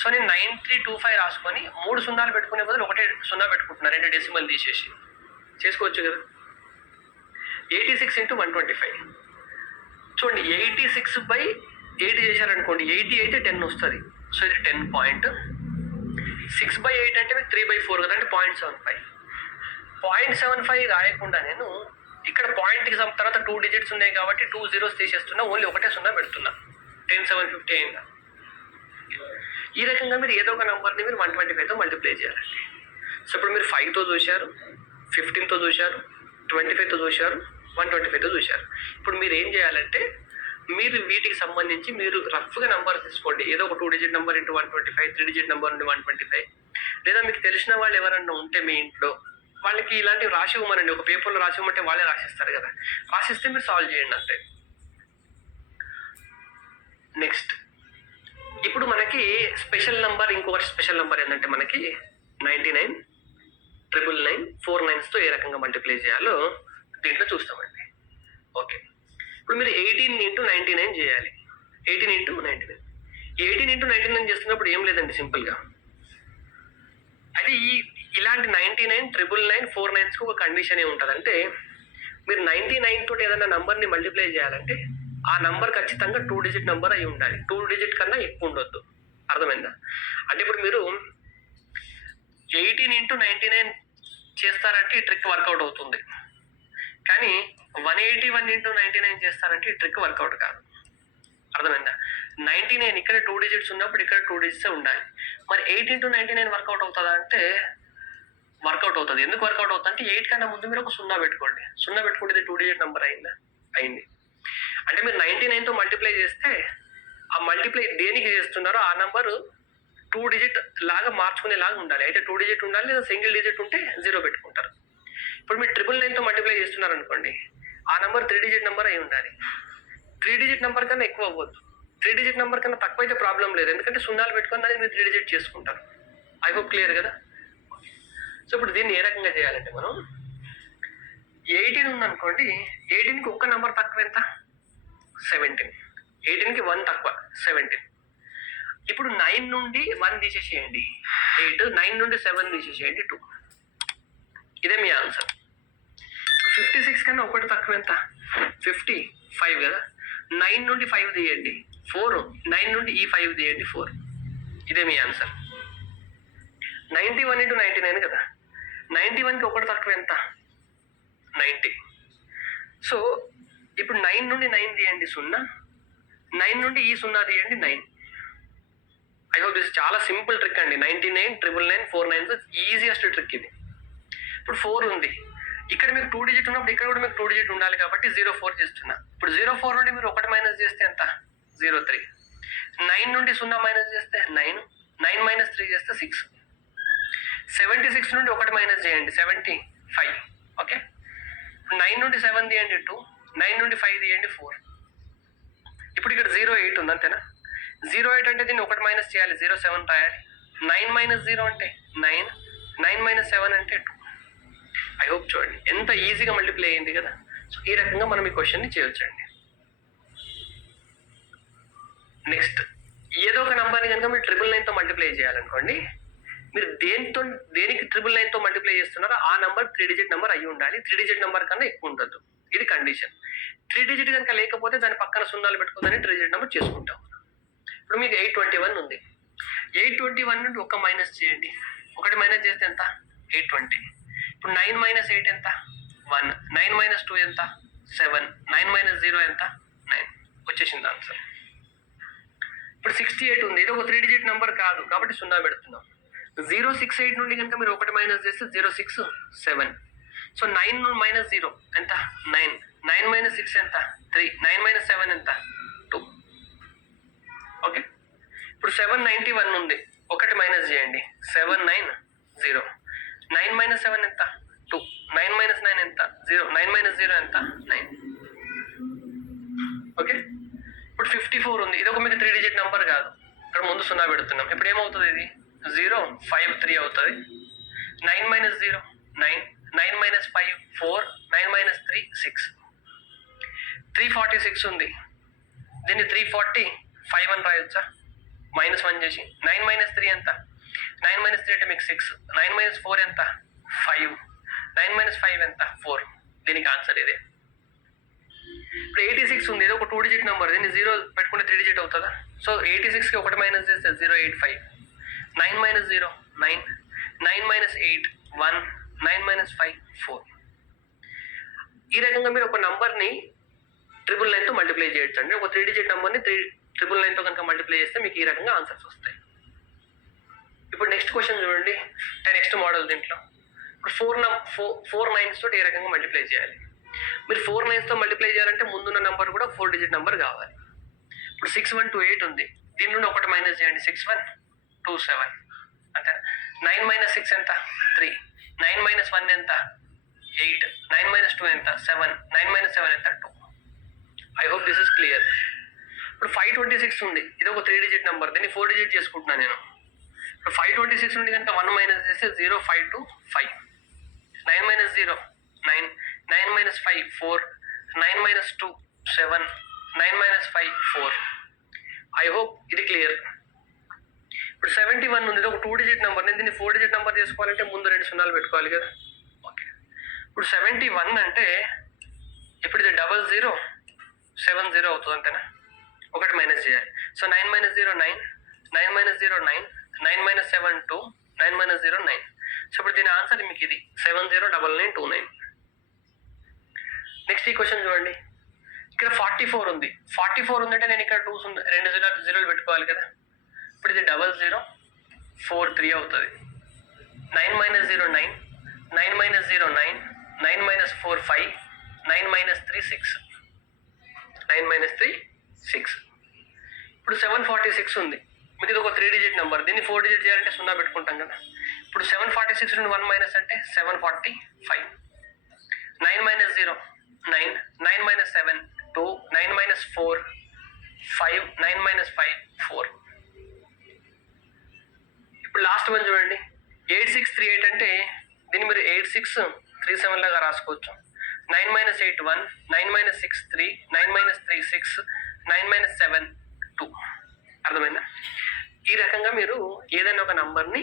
సో నేను 9325 రాసుకొని 3 సున్నాలు పెట్టుకునే బదులు ఒకటే 0 పెట్టుకుంటున్నా, 2 డెసిమల్ తీసేసి. చేసుకోవచ్చు కదా. 86 into 125 చూడండి. 86/8 చేశారనుకోండి, 80 అయితే 10 వస్తుంది. సో ఇది 10.6/8 అంటే మీకు 3/4 కదా, అంటే 0.75. 0.75 రాయకుండా నేను ఇక్కడ పాయింట్కి తర్వాత 2 digits ఉన్నాయి కాబట్టి 2 zeros తీసేస్తున్నా, ఓన్లీ ఒకటే 0 పెడుతున్నా. 10,750 అయిందా? ఈ రకంగా మీరు ఏదో ఒక నెంబర్ని మీరు 125తో మల్టిప్లై చేయాలండి. సో ఇప్పుడు మీరు 5తో చూశారు, 15తో చూశారు, 25తో చూశారు, 125తో చూశారు. ఇప్పుడు మీరు ఏం చేయాలంటే, మీరు వీటికి సంబంధించి మీరు రఫ్గా నెంబర్ తీసుకోండి. ఏదో ఒక 2 digit number into 125, 3 digit number నుండి 125. లేదా మీకు తెలిసిన వాళ్ళు ఎవరన్నా ఉంటే మీ ఇంట్లో, వాళ్ళకి ఇలాంటివి రాసి ఇవ్వమనండి. ఒక పేపర్లో రాసి ఇవ్వమంటే వాళ్ళే రాసిస్తారు కదా, రాసిస్తే మీరు సాల్వ్ చేయండి అంతే. నెక్స్ట్ ఇప్పుడు మనకి స్పెషల్ నెంబర్, ఇంకొకటి స్పెషల్ నెంబర్ ఏంటంటే మనకి 99. 999 4 9తో ఏ రకంగా మల్టిప్లై చేయాలో దీంట్లో చూస్తామండి. ఓకే, ఇప్పుడు మీరు 18 ఇంటూ 99 చేయాలి. 18 ఇంటూ 99. 18 ఇంటూ 99 చేస్తున్నప్పుడు ఏం లేదండి, సింపుల్గా అయితే ఇలాంటి 99 999 4 9కి ఒక కండిషన్ ఏముంటుంది అంటే, మీరు 99 తోటి ఏదైనా నంబర్ని మల్టిప్లై చేయాలంటే ఆ నంబర్ ఖచ్చితంగా 2 డిజిట్ నెంబర్ అయి ఉండాలి. 2 డిజిట్ కన్నా ఎక్కువ ఉండొద్దు. అర్థమైందా? అంటే ఇప్పుడు మీరు 18 ఇంటూ 99 చేస్తారంటే ఈ ట్రిక్ వర్కౌట్ అవుతుంది, కానీ 181 ఇంటూ 99 చేస్తారంటే ఈ ట్రిక్ వర్కౌట్ కాదు. అర్థమైందా? 99 ఇక్కడ 2 డిజిట్స్ ఉన్నప్పుడు ఇక్కడ 2 డిజిట్స్ ఉండాలి. మరి 8 ఇంటూ 99 వర్కౌట్ అవుతుందా అంటే వర్కౌట్ అవుతుంది. ఎందుకు వర్కౌట్ అవుతుంది అంటే 8 కన్నా ముందు మీరు ఒక 0 పెట్టుకోండి. 0 పెట్టుకుంటే 2 డిజిట్ నెంబర్ అయింది. అంటే మీరు 99తో మల్టిప్లై చేస్తే ఆ మల్టిప్లై దేనికి చేస్తున్నారో ఆ నెంబర్ 2 డిజిట్ లాగా మార్చుకునేలాగా ఉండాలి. అయితే 2 డిజిట్ ఉండాలి, లేదా సింగిల్ డిజిట్ ఉంటే 0 పెట్టుకుంటారు. ఇప్పుడు మీరు 999తో మల్టిప్లై చేస్తున్నారు అనుకోండి, ఆ నెంబర్ 3 డిజిట్ నెంబర్ అయి ఉండాలి. 3 డిజిట్ నెంబర్ కన్నా ఎక్కువ అవ్వద్దు. 3 డిజిట్ నెంబర్ కన్నా తక్కువ అయితే ప్రాబ్లం లేదు, ఎందుకంటే 0 పెట్టుకుని దాన్ని మీరు 3 డిజిట్ చేసుకుంటారు. ఐ హోప్ క్లియర్ కదా? సో ఇప్పుడు దీన్ని ఏ రకంగా చేయాలంటే, మనం 18 ఉందనుకోండి, 18కి ఒక్క నెంబర్ తక్కువ ఎంత? 17. 18కి 1 తక్కువ 17. ఇప్పుడు 9 నుండి 1 తీసేసేయండి 8, 9 నుండి 7 తీసేసేయండి 2. ఇదే మీ ఆన్సర్. 56 కన్నా ఒకటి తక్కువ ఎంత? 55 కదా. 9 నుండి 5 తీయండి 4, 9 నుండి ఈ 5 తీయండి 4. ఇదే మీ ఆన్సర్. 91 ఇంటూ 99 కదా. 91కి ఒకటి తక్కువ ఎంత? 90. సో ఇప్పుడు 9 నుండి 9 తీయండి 0, 9 నుండి ఈ 0 తీయండి 9. ఐ హోప్ దిస్ చాలా సింపుల్ ట్రిక్ అండి. 99 999 4 9 ఈజియెస్ట్ ట్రిక్ ఇది. ఇప్పుడు 4 ఉంది, ఇక్కడ మీకు 2 డిజిట్ ఉన్నప్పుడు ఇక్కడ కూడా మీకు 2 డిజిట్ ఉండాలి కాబట్టి 04 చేస్తున్నా. ఇప్పుడు 04 నుండి మీరు 1 మైనస్ చేస్తే ఎంత? 03. 9 నుండి 0 మైనస్ చేస్తే 9, 9 మైనస్ 3 చేస్తే 6. 76 నుండి 1 మైనస్ చేయండి 75. ఓకే, 9 నుండి 7 తీయండి 2, 9 నుండి 5 తీయండి 4. ఇప్పుడు ఇక్కడ 08 ఉంది, అంతేనా? 08 అంటే దీన్ని 1 మైనస్ చేయాలి, 07 రాయాలి. 9 మైనస్ 0 అంటే 9, 9 మైనస్ 7 అంటే 2. ఐ హోప్ చూడండి ఎంత ఈజీగా మల్టిప్లై అయింది కదా. సో ఈ రకంగా మనం ఈ క్వశ్చన్ని చేయొచ్చండి. నెక్స్ట్, ఏదో ఒక నెంబర్ని కనుక మీరు 999తో మల్టిప్లై చేయాలనుకోండి, మీరు దేనికి 999తో మల్టిప్లై చేస్తున్నారో ఆ నెంబర్ 3 డిజిట్ నెంబర్ అయ్యి ఉండాలి. 3 డిజిట్ నెంబర్ కన్నా ఎక్కువ ఉండదు. ఇది కండిషన్. 3 డిజిట్ కనుక లేకపోతే దాని పక్కన 0 పెట్టుకుందని 3 డిజిట్ నెంబర్ చేసుకుంటాం. ఇప్పుడు మీకు 821 ఉంది. 821 నుండి 1 మైనస్ చేయండి. 1 మైనస్ చేస్తే ఎంత? 820. ఇప్పుడు 9 మైనస్ 8 ఎంత? 1. 9 మైనస్ 2 ఎంత? 7. 9 మైనస్ 0 ఎంత? 9. వచ్చేసింది ఆన్సర్. ఇప్పుడు 68 ఉంది, ఇది ఒక 3 డిజిట్ నెంబర్ కాదు కాబట్టి 0 పెడుతున్నాం. 068 నుండి కనుక మీరు 1 మైనస్ చేస్తే 067. సో 9 మైనస్ 0 ఎంత? 9. 9 మైనస్ 6 ఎంత? 3. 9 మైనస్ 7 ఎంత? 2. ఓకే, ఇప్పుడు 791 ఉంది, 1 మైనస్ చేయండి 790. 9 మైనస్ 7 ఎంత? 2. 9 మైనస్ 9 ఎంత? 0. 9 మైనస్ 0 ఎంత? 9. ఓకే, ఇప్పుడు 54 ఉంది, ఇది ఒక మీకు 3 డిజిట్ నెంబర్ కాదు, ఇక్కడ ముందు 0 పెడుతున్నాం. ఇప్పుడు ఏమవుతుంది? ఇది 053 అవుతుంది. 9 మైనస్ 0 9, 9 మైనస్ 5 4, 9 మైనస్ 3 6. 346 ఉంది, దీన్ని 345 అని రాయొచ్చా? -1 చేసి. 9 మైనస్ 3 ఎంత? 9 మైనస్ 3 అంటే మీకు 6. 9 మైనస్ 4 ఎంత? 5. 9 మైనస్ 5 ఎంత? 4. దీనికి ఆన్సర్ ఇదే. ఇప్పుడు 86 ఉంది, ఇది ఒక 2 డిజిట్ నెంబర్, దీన్ని 0 పెట్టుకుంటే 3 డిజిట్ అవుతుందా? సో 86కి 1 మైనస్ చేస్తే 085. 9 మైనస్ 0 9, 9 మైనస్ 8 1, 9 మైనస్ 5 4. ఈ రకంగా మీరు ఒక నంబర్ని 999తో మల్టిప్లై చేయొచ్చు అండి. ఒక 3 డిజిట్ నెంబర్ని 999తో కనుక మల్టిప్లై చేస్తే మీకు ఈ రకంగా ఆన్సర్స్ వస్తాయి. ఇప్పుడు నెక్స్ట్ క్వశ్చన్ చూడండి, నెక్స్ట్ మోడల్. దీంట్లో ఇప్పుడు 4 9s తోటి ఏ రకంగా మల్టిప్లై చేయాలి? మీరు 4 9sతో మల్టిప్లై చేయాలంటే ముందున్న నెంబర్ కూడా 4 డిజిట్ నెంబర్ కావాలి. ఇప్పుడు 6128 ఉంది, దీని నుండి 1 మైనస్ చేయండి 6127. అంటే 9 మైనస్ 6 ఎంత? 3. 9 మైనస్ 1 ఎంత? 8. 9 మైనస్ 2 ఎంత? 7. 9 మైనస్ 7 ఎంత? 2. I hope this is clear. ఇప్పుడు 526 ఉంది, ఇది ఒక 3 డిజిట్ నెంబర్, దీన్ని 4 డిజిట్ చేసుకుంటున్నాను నేను. ఇప్పుడు 526 నుండి కనుక 1 మైనస్ చేస్తే 0525. 9 minus 0 9, 9 minus 5 4, 9 minus 2 7, 9 minus 5 4. I hope ఇది క్లియర్. ఇప్పుడు 71 ఉంది, ఇది ఒక 2 డిజిట్ నెంబర్. నేను దీన్ని 4 డిజిట్ నెంబర్ చేసుకోవాలంటే ముందు 2 సున్నాలు పెట్టుకోవాలి కదా. ఓకే, ఇప్పుడు 71 అంటే ఇప్పుడు ఇది 00 70 అవుతుంది అంతేనా, ఒకటి మైనస్ చేయాలి. So 9 minus 0 9, 9 minus 0 9, 9 minus 7 2, 9 minus 0 9. So ఇప్పుడు దీని ఆన్సర్ మీకు ఇది 709929. నెక్స్ట్ ఈ క్వశ్చన్ చూడండి, ఇక్కడ 44 ఉంది. 44 ఉందంటే నేను ఇక్కడ 2 జీరోలు పెట్టుకోవాలి కదా. ఇప్పుడు ఇది 0043 అవుతుంది. 9 minus 0 9, 9 minus 0 9, 9 minus 4 5, 9 minus 3 6, 9 minus 3 6. ఇప్పుడు 746 ఉంది, మీకు ఇది ఒక 3 డిజిట్ నెంబర్. దీన్ని 4 డిజిట్ చేయాలంటే 0 పెట్టుకుంటాం కదా. ఇప్పుడు 746 నుండి 1 మైనస్ అంటే 745. 9 minus 0 9, 9 minus 7 2, 9 minus 4 5, 9 minus 5 4. ఇప్పుడు లాస్ట్ వన్ చూడండి, 8638 అంటే దీన్ని మీరు 8637 లాగా రాసుకోవచ్చు. 9 minus 8 1, 9 minus 6 3, 9 minus 3 6, 9 minus 7 2. అర్థమైందా? ఈ రకంగా మీరు ఏదైనా ఒక నంబర్ని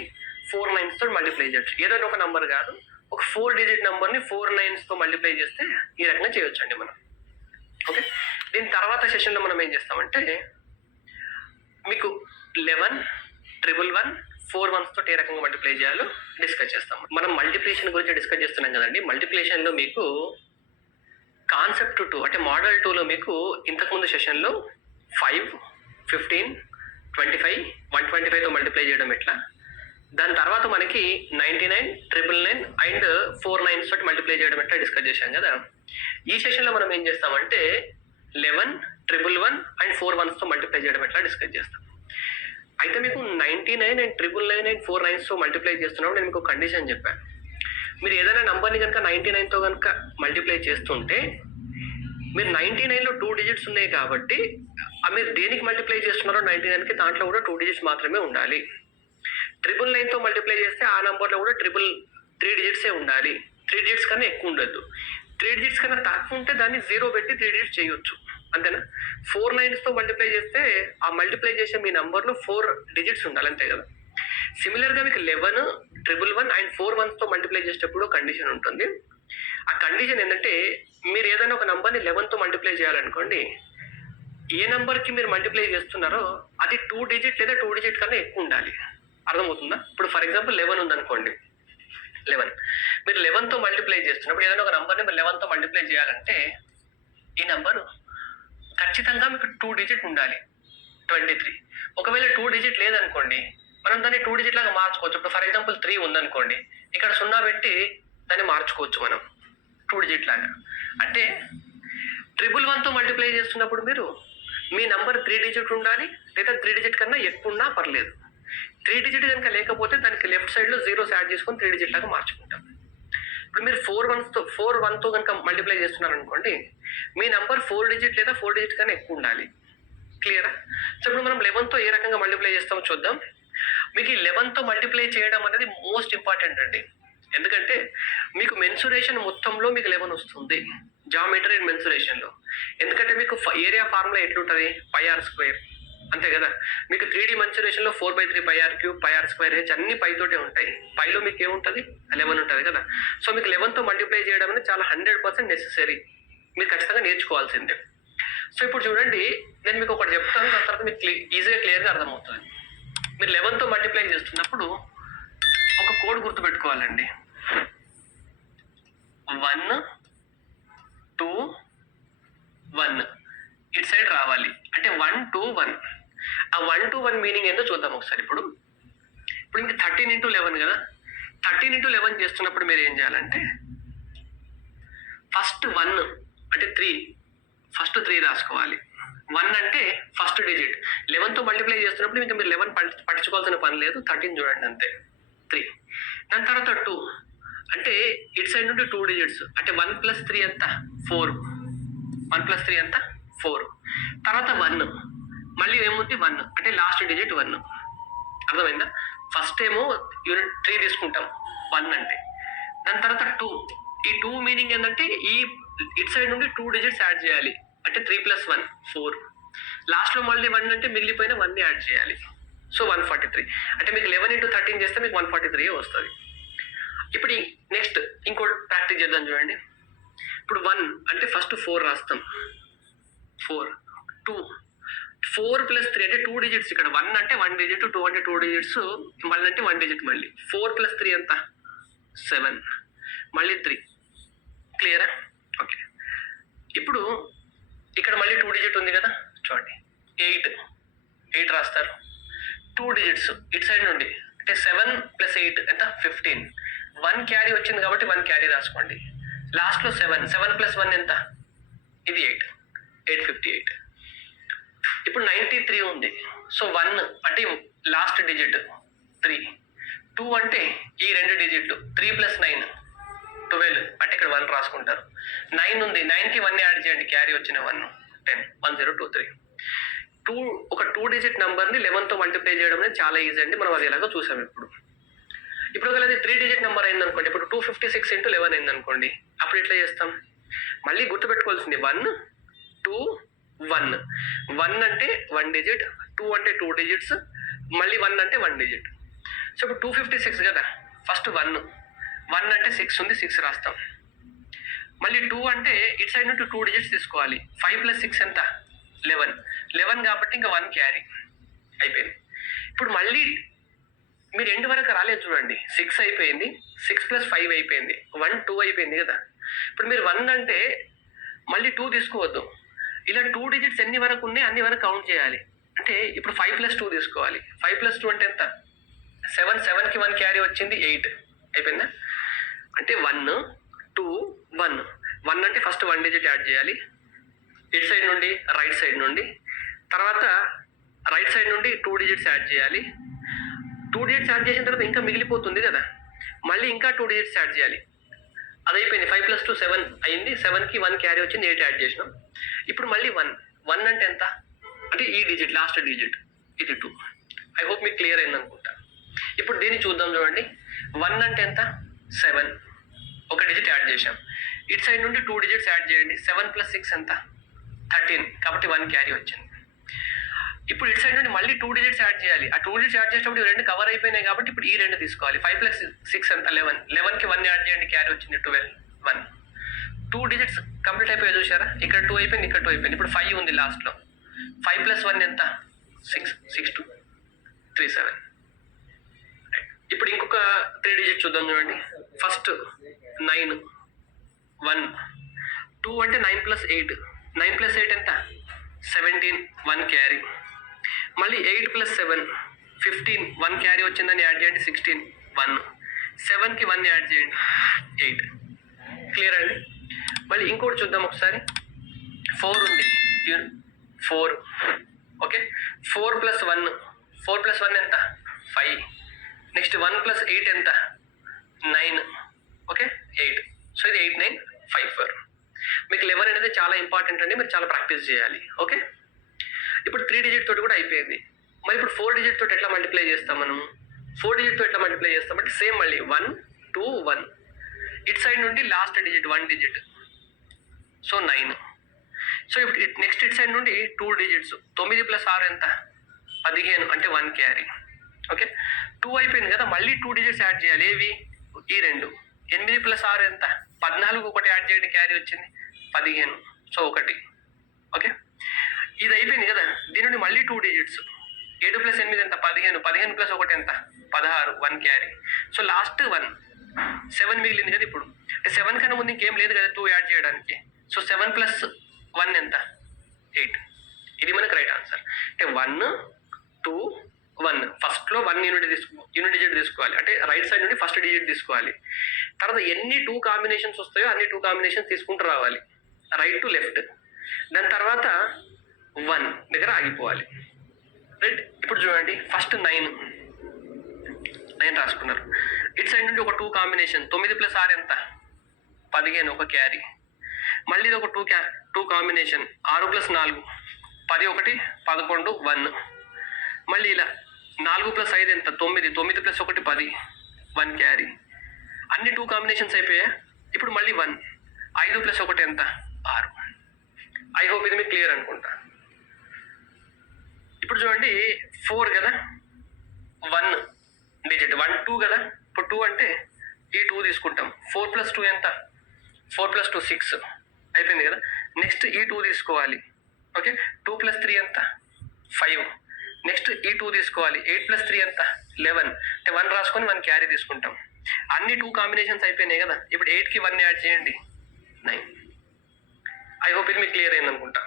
4 9తో మల్టిప్లై చేయొచ్చు. ఏదైనా ఒక నంబర్ కాదు, ఒక 4 డిజిట్ నెంబర్ని 4 9తో మల్టిప్లై చేస్తే ఈ రకంగా చేయొచ్చు అండి మనం. ఓకే, దీని తర్వాత సెషన్లో మనం ఏం చేస్తామంటే మీకు 11 111 4 1తో ఏ రకంగా మల్టిప్లై చేయాలో డిస్కస్ చేస్తాం. మనం మల్టిప్లికేషన్ గురించి డిస్కస్ చేస్తున్నాం కదండి. మల్టిప్లికేషన్లో మీకు కాన్సెప్ట్ 2 అంటే మోడల్ 2లో మీకు ఇంతకుముందు సెషన్లో 5 15 25 125తో మల్టిప్లై చేయడం ఎట్లా, దాని తర్వాత మనకి 99 999 అండ్ 4 9s తోటి మల్టిప్లై చేయడం ఎట్లా డిస్కస్ చేశాం కదా. ఈ సెషన్లో మనం ఏం చేస్తామంటే 11 111 అండ్ 4 1sతో మల్టిప్లై చేయడం ఎట్లా డిస్కస్ చేస్తాం. అయితే మీకు 99 అండ్ 999 అండ్ 4 9sతో మల్టిప్లై చేస్తున్నప్పుడు నేను మీకు కండిషన్ చెప్పాను. మీరు ఏదైనా నంబర్ని కనుక 99తో కనుక మల్టిప్లై చేస్తుంటే మీరు 99లో 2 డిజిట్స్ ఉన్నాయి కాబట్టి మీరు దేనికి మల్టిప్లై చేస్తున్నారో 99కి దాంట్లో కూడా 2 డిజిట్స్ మాత్రమే ఉండాలి. 999తో మల్టిప్లై చేస్తే ఆ నంబర్లో కూడా 3 డిజిట్సే ఉండాలి. 3 డిజిట్స్ కన్నా ఎక్కువ ఉండద్దు. 3 డిజిట్స్ కన్నా తక్కువ ఉంటే దాన్ని 0 పెట్టి 3 డిజిట్స్ చేయొచ్చు, అంతేనా. 4 9sతో మల్టిప్లై చేస్తే ఆ మల్టిప్లై చేసే మీ నంబర్లో 4 డిజిట్స్ ఉండాలి, అంతే కదా. సిమిలర్గా మీకు 11 111 అండ్ 4 1sతో మల్టిప్లై చేసేటప్పుడు కండిషన్ ఉంటుంది. ఆ కండిషన్ ఏంటంటే మీరు ఏదైనా ఒక నంబర్ని 11తో మల్టిప్లై చేయాలనుకోండి, ఏ నెంబర్కి మీరు మల్టిప్లై చేస్తున్నారో అది 2 డిజిట్ లేదా 2 డిజిట్ కన్నా ఎక్కువ ఉండాలి. అర్థమవుతుందా? ఇప్పుడు ఫర్ ఎగ్జాంపుల్ 11 ఉందనుకోండి, 11 మీరు 11తో మల్టిప్లై చేస్తున్నప్పుడు ఏదైనా ఒక నెంబర్ని మీరు 11తో మల్టిప్లై చేయాలంటే ఈ నెంబరు ఖచ్చితంగా మీకు 2 డిజిట్ ఉండాలి, 23. ఒకవేళ 2 డిజిట్ లేదనుకోండి మనం దాన్ని 2 డిజిట్ లాగా మార్చుకోవచ్చు. ఇప్పుడు ఫర్ ఎగ్జాంపుల్ 3 ఉందనుకోండి, ఇక్కడ 0 పెట్టి దాన్ని మార్చుకోవచ్చు మనం 2 డిజిట్ లాగా. అంటే 111తో మల్టిప్లై చేస్తున్నప్పుడు మీరు మీ నంబర్ 3 డిజిట్ ఉండాలి, లేదా 3 డిజిట్ కన్నా ఎక్కువ ఉన్నా పర్లేదు. 3 డిజిట్ కనుక లేకపోతే దానికి లెఫ్ట్ సైడ్లో 0s యాడ్ చేసుకొని 3 డిజిట్ లాగా మార్చుకుంటాం. ఇప్పుడు మీరు 4 1తో కనుక మల్టిప్లై చేస్తున్నారనుకోండి, మీ నంబర్ 4 డిజిట్ లేదా 4 డిజిట్ కన్నా ఎక్కువ ఉండాలి. క్లియరా? సో ఇప్పుడు మనం 11తో ఏ రకంగా మల్టిప్లై చేస్తామో చూద్దాం. మీకు ఈ 11తో మల్టిప్లై చేయడం అనేది మోస్ట్ ఇంపార్టెంట్ అండి. ఎందుకంటే మీకు మెన్సురేషన్ మొత్తంలో మీకు 11 వస్తుంది, జామెట్రీ అండ్ మెన్సురేషన్లో. ఎందుకంటే మీకు ఏరియా ఫార్ములా ఎట్లుంటుంది, πr², అంతే కదా. మీకు 3D మెన్సురేషన్లో 4/3 πr³ πr²h అన్ని పైతోటే ఉంటాయి. పైలో మీకు ఏముంటుంది, 11 ఉంటుంది కదా. సో మీకు 11తో మల్టిప్లై చేయడం అనేది చాలా 100% నెసెసరీ, మీరు ఖచ్చితంగా నేర్చుకోవాల్సిందే. సో ఇప్పుడు చూడండి, నేను మీకు ఒకటి చెప్తాను, దాని తర్వాత మీకు ఈజీగా క్లియర్గా అర్థమవుతుంది. మీరు 11తో మల్టిప్లై చేస్తున్నప్పుడు ఒక కోడ్ గుర్తుపెట్టుకోవాలండి. 1 2 1 ఇటు సైడ్ రావాలి, అంటే 1 2 1. ఆ 1 2 1 మీనింగ్ ఏందో చూద్దాం ఒకసారి. ఇప్పుడు మీకు 13 × 11 కదా. 13 × 11 చేస్తున్నప్పుడు మీరు ఏం చేయాలంటే ఫస్ట్ 1 అంటే 3, ఫస్ట్ 3 రాసుకోవాలి. 1 అంటే ఫస్ట్ డిజిట్. 11తో మల్టిప్లై చేస్తున్నప్పుడు ఇంకా మీరు 11 పట్టించుకోవాల్సిన పని లేదు, 13 చూడండి అంతే, 3. దాని తర్వాత 2 అంటే ఇటు సైడ్ నుండి 2 డిజిట్స్, అంటే 1 + 3 ఎంత 4, 1 + 3 ఎంత 4. తర్వాత 1 మళ్ళీ ఏముంది 1 అంటే లాస్ట్ డిజిట్ 1. అర్థమైందా? ఫస్ట్ ఏమో యూనిట్ 3 తీసుకుంటాం 1 అంటే, దాని తర్వాత 2. ఈ 2 మీనింగ్ ఏంటంటే ఈ ఇట్ సైడ్ నుండి 2 డిజిట్స్ యాడ్ చేయాలి, అంటే 3 + 1 4. లాస్ట్లో మళ్ళీ 1 అంటే మిగిలిపోయిన 1 యాడ్ చేయాలి. సో 143. అంటే మీకు 11 × 13 చేస్తే మీకు 143 వస్తుంది. ఇప్పుడు నెక్స్ట్ ఇంకో ప్రాక్టీస్ చేద్దాం చూడండి. ఇప్పుడు 1 అంటే ఫస్ట్ 4 రాస్తాం. 4 2 4 + 3 అంటే 2 డిజిట్స్. ఇక్కడ 1 అంటే 1 డిజిట్, 2 అంటే 2 డిజిట్స్, మళ్ళీ అంటే 1 డిజిట్. మళ్ళీ 4 + 3 ఎంత? 7. మళ్ళీ 3. క్లియరా? ఓకే. ఇప్పుడు ఇక్కడ మళ్ళీ 2 డిజిట్ ఉంది కదా, చూడండి. 8 రాస్తారు. 2 డిజిట్స్ ఇటు సైడ్ నుండి, అంటే 7 + 8 ఎంత? 15. 1 క్యారీ వచ్చింది కాబట్టి 1 క్యారీ రాసుకోండి. లాస్ట్లో 7 + 1 ఎంత? ఇది 8. 858. ఇప్పుడు 93 ఉంది. సో 1 అంటే లాస్ట్ డిజిట్ 3. 2 అంటే ఈ 2 డిజిట్లు. 3 + 9 12, అంటే ఇక్కడ 1 రాసుకుంటారు. 9 ఉంది. 9కి 1 యాడ్ చేయండి, క్యారీ వచ్చిన 1 10. 1023. ఒక 2 డిజిట్ నెంబర్ని 11తో మల్టిప్లై చేయడం అనేది చాలా ఈజీ అండి. మనం అది ఎలాగో చూసాం. ఇప్పుడు ఒకవేళ అది 3 డిజిట్ నెంబర్ అయిందనుకోండి, ఇప్పుడు 256 × 11 అయిందనుకోండి, అప్పుడు ఎట్లా చేస్తాం? మళ్ళీ గుర్తుపెట్టుకోవాల్సింది 1 2 1. 1 అంటే 1 డిజిట్, 2 అంటే 2 డిజిట్స్, మళ్ళీ 1 అంటే 1 డిజిట్. సో ఇప్పుడు 256 కదా, ఫస్ట్ 1 అంటే 6 ఉంది, 6 రాస్తాం. మళ్ళీ 2 అంటే ఇటు సైడ్ నుండి 2 డిజిట్స్ తీసుకోవాలి. 5 + 6 ఎంత? 11 కాబట్టి ఇంకా 1 క్యారీ అయిపోయింది. ఇప్పుడు మళ్ళీ మీరు ఎండ్ వరకు రాలేదు చూడండి. 6 అయిపోయింది, 6 + 5 అయిపోయింది, 1 2 అయిపోయింది కదా. ఇప్పుడు మీరు 1 అంటే మళ్ళీ 2 తీసుకోవద్దు. ఇలా 2 డిజిట్స్ ఎన్ని వరకు ఉన్నాయి అన్ని వరకు కౌంట్ చేయాలి. అంటే ఇప్పుడు 5 + 2 తీసుకోవాలి. 5 + 2 అంటే ఎంత? 7కి 1 క్యారీ వచ్చింది, 8 అయిపోయిందా? అంటే 1 2 1. 1 అంటే ఫస్ట్ 1 డిజిట్ యాడ్ చేయాలి, ఇటు సైడ్ నుండి రైట్ సైడ్ నుండి. తర్వాత రైట్ సైడ్ నుండి 2 డిజిట్స్ యాడ్ చేయాలి. 2 డిజిట్స్ యాడ్ చేసిన తర్వాత ఇంకా మిగిలిపోతుంది కదా, మళ్ళీ ఇంకా 2 డిజిట్స్ యాడ్ చేయాలి. అది అయిపోయింది. 5 + 2 7 అయింది. 7కి 1 క్యారీ వచ్చింది, 8 యాడ్ చేసినాం. ఇప్పుడు మళ్ళీ 1 అంటే ఎంత? అంటే ఈ డిజిట్, లాస్ట్ డిజిట్, ఇది 2. ఐ హోప్ మీకు క్లియర్ అయింది అనుకుంటా. ఇప్పుడు దీన్ని చూద్దాం చూడండి. 1 అంటే ఎంత? 7. ఒక డిజిట్ యాడ్ చేసాం. ఇటు సైడ్ నుండి 2 డిజిట్స్ యాడ్ చేయండి. 7 + 6 ఎంత? 13. కాబట్టి 1 క్యారీ వచ్చింది. ఇప్పుడు ఇటు సైడ్ నుండి మళ్ళీ 2 డిజిట్స్ యాడ్ చేయాలి. ఆ 2 డిజిట్స్ యాడ్ చేసినప్పుడు 2 కవర్ అయిపోయినాయి కాబట్టి ఇప్పుడు ఈ 2 తీసుకోవాలి. 5 + 6 ఎంత? 11. 11కి 1 యాడ్ చేయండి, క్యారీ వచ్చింది 12. 1 2 డిజిట్స్ కంప్లీట్ అయిపోయి చూసారా? ఇక్కడ 2 అయిపోయింది, ఇక్కడ 2 అయిపోయింది. ఇప్పుడు 5 ఉంది లాస్ట్లో. 5 + 1 ఎంత? 6. 6 2 3 7. ఇప్పుడు ఇంకొక 3 డిజిట్ చూద్దాం చూడండి. ఫస్ట్ 9 1 2 అంటే 9 + 8. 9 + 8 ఎంత? 17. 1 క్యారీ. మళ్ళీ 8 + 7 15. 1 క్యారీ వచ్చిందని యాడ్ చేయండి, 16. 1 7కి 1 యాడ్ చేయండి, 8. క్లియర్ అండి? మళ్ళీ ఇంకోటి చూద్దాం ఒకసారి. 4 ఉంది. 4. ఓకే. 4 + 1. 4 + 1 ఎంత? 5. నెక్స్ట్ 1 + 8 ఎంత? 9. ఓకే 8. సో ఇది 8 9 5 4. మీకు 11 అనేది చాలా ఇంపార్టెంట్ అండి, మీరు చాలా ప్రాక్టీస్ చేయాలి. ఓకే. ఇప్పుడు 3 డిజిట్ తోటి కూడా అయిపోయింది. మరి ఇప్పుడు 4 డిజిట్ తోటి ఎట్లా మల్టిప్లై చేస్తాం మనం? 4 డిజిట్ తో ఎట్లా మల్టిప్లై చేస్తామంటే సేమ్ మళ్ళీ 1 2 1. ఇటు సైడ్ నుండి last digit 1 digit, so 9. So ఇప్పుడు నెక్స్ట్ ఇటు సైడ్ నుండి 2 డిజిట్స్. 9 + 6 ఎంత? 15, అంటే 1 క్యారీ. ఓకే. 2 అయిపోయింది కదా, మళ్ళీ 2 డిజిట్స్ యాడ్ చేయాలి. ఏవి? ఈ 2. 8 + 6 ఎంత? 14. 1 యాడ్ చేయండి, క్యారీ వచ్చింది 15, సో 1. ఓకే. ఇది అయిపోయింది కదా, దీని నుండి మళ్ళీ 2 డిజిట్స్. 7 + 8 ఎంత? 15. 15 + 1 ఎంత? 16. 1 క్యారీ. సో లాస్ట్ 1 7 మిగిలింది కదా. ఇప్పుడు 7 కన్నా ముందు ఇంకేం లేదు కదా 2 యాడ్ చేయడానికి. సో 7 + 1 ఎంత? 8. ఇది మనకు రైట్ ఆన్సర్. అంటే 1 2 1. ఫస్ట్లో 1 యూనిట్ డిజిట్ తీసుకోవాలి, అంటే రైట్ సైడ్ నుండి ఫస్ట్ డిజిట్ తీసుకోవాలి. తర్వాత ఎన్ని 2 కాంబినేషన్స్ వస్తాయో అన్ని 2 కాంబినేషన్స్ తీసుకుంటూ రావాలి, రైట్ టు లెఫ్ట్. దాని తర్వాత 1 దగ్గర ఆగిపోవాలి. రైట్. ఇప్పుడు చూడండి, ఫస్ట్ 9 రాసుకున్నారు. ఇటు సైడ్ నుండి ఒక 2 కాంబినేషన్. 9 + 6 ఎంత? 15. 1 క్యారీ. మళ్ళీ ఇది ఒక 2 కాంబినేషన్. 6 + 4 10 1 11 1. మళ్ళీ ఇలా 4 + 5 ఎంత? 9. 9 + 1 10. 1 క్యారీ. అన్ని 2 కాంబినేషన్స్ అయిపోయా. ఇప్పుడు మళ్ళీ 1. 5 + 1 ఎంత? 6. ఐ హోప్ ఇది మీకు క్లియర్ అనుకుంటా. ఇప్పుడు చూడండి 4 కదా, 1 డిజిట్, 1 2 కదా. ఇప్పుడు 2 అంటే ఈ 2 తీసుకుంటాం. 4 + 2 ఎంత? 4 + 2 6 అయిపోయింది కదా. నెక్స్ట్ ఈ 2 తీసుకోవాలి. ఓకే, 2 + 3 ఎంత? 5. నెక్స్ట్ ఈ 2 తీసుకోవాలి. 8 + 3 ఎంత? 11. అంటే 1 రాసుకొని 1 క్యారీ తీసుకుంటాం. అన్ని 2 కాంబినేషన్స్ అయిపోయినాయి కదా. ఇప్పుడు 8కి 1 యాడ్ చేయండి, 9. ఐ హోప్ ఇది మీకు క్లియర్ అయింది అనుకుంటా.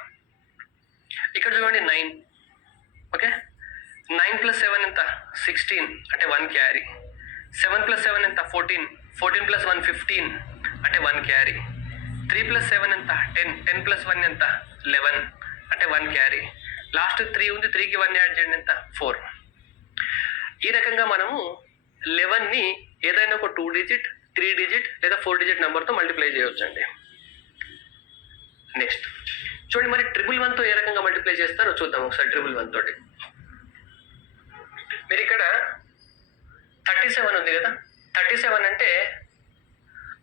ఇక్కడ చూడండి 9. ఓకే, 9 + 7 ఎంత? 16 అంటే 1 క్యారీ. 7 + 7 ఎంత? 14. 14 + 1 15 అంటే 1 క్యారీ. 3 + 7 ఎంత? 10. 10 + 1 ఎంత? 11 అంటే 1 క్యారీ. లాస్ట్ 3 ఉంది, 3కి 1 యాడ్ చేయండి ఎంత? 4. ఈ రకంగా మనము 11ని ఏదైనా ఒక 2 డిజిట్, 3 డిజిట్ లేదా 4 డిజిట్ నెంబర్తో మల్టిప్లై చేయవచ్చండి. నెక్స్ట్ చూడండి, మరి 111తో ఏ రకంగా మల్టిప్లై చేస్తారో చూద్దాం ఒకసారి. 111 తోటి మీరు ఇక్కడ 37 ఉంది కదా. 37 అంటే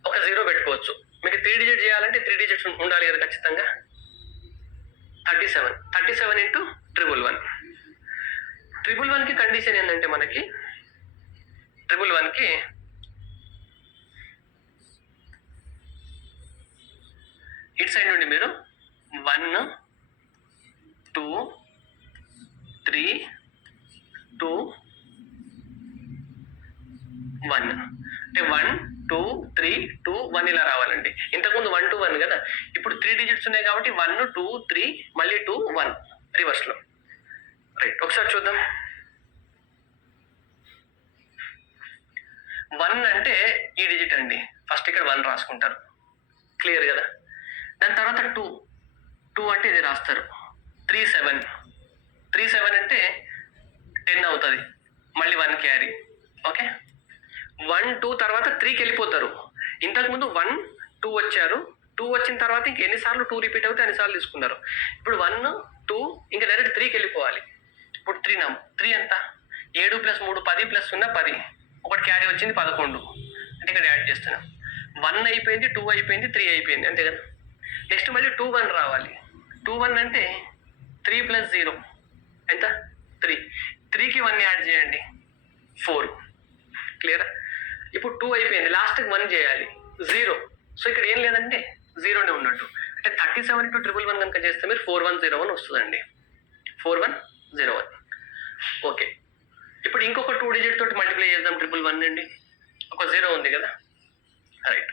ఒక 0 పెట్టుకోవచ్చు. మీకు 3 డిజిట్ చేయాలంటే 3 డిజిట్స్ ఉండాలి కదా ఖచ్చితంగా. 37 × 111. 111కి కండిషన్ ఏంటంటే మనకి 111కి ఇటు సైడ్ నుండి మీరు 1 2 3 2 1 అంటే 1 2 3 2 1 ఇలా రావాలండి. ఇంతకుముందు 1 2 1 కదా. ఇప్పుడు 3 డిజిట్స్ ఉన్నాయి కాబట్టి 1 2 3 మళ్ళీ 2 1 రివర్స్లో. రైట్, ఒకసారి చూద్దాం. 1 అంటే ఈ డిజిట్ అండి. ఫస్ట్ ఇక్కడ 1 రాసుకుంటారు, క్లియర్ కదా. దాని తర్వాత 2 2 అంటే ఇది రాస్తారు. 3 7 3 7 అంటే 10 అవుతుంది, మళ్ళీ 1 క్యారీ. ఓకే, 1 2 తర్వాత 3కి వెళ్ళిపోతారు. ఇంతకుముందు 1 2 వచ్చారు. 2 వచ్చిన తర్వాత ఇంక ఎన్నిసార్లు 2 రిపీట్ అవుతే అన్నిసార్లు తీసుకున్నారు. ఇప్పుడు 1 2 ఇంకా డైరెక్ట్ 3కి వెళ్ళిపోవాలి. ఇప్పుడు 3 ఎంత? 7 + 3 10 + 0 10. ఒకటి క్యారీ వచ్చింది 11 అంటే ఇక్కడ యాడ్ చేస్తున్నాం. 1 అయిపోయింది, 2 అయిపోయింది, 3 అయిపోయింది, అంతే కదా. నెక్స్ట్ మళ్ళీ 2 1 రావాలి. 2 1 అంటే 3 + 0 ఎంత? 3. 3కి 1 యాడ్ చేయండి, 4. క్లియర్. ఇప్పుడు 2 అయిపోయింది, లాస్ట్కి 1 చేయాలి, 0. సో ఇక్కడ ఏం లేదంటే 0నే ఉన్నట్టు. అంటే 37 × 111 కనుక చేస్తే మీరు 4101 వస్తుందండి. 4101. ఓకే, ఇప్పుడు ఇంకొక 2 డిజిట్ తోటి మల్టిప్లై చేద్దాం 111 అండి. ఒక 0 ఉంది కదా. రైట్,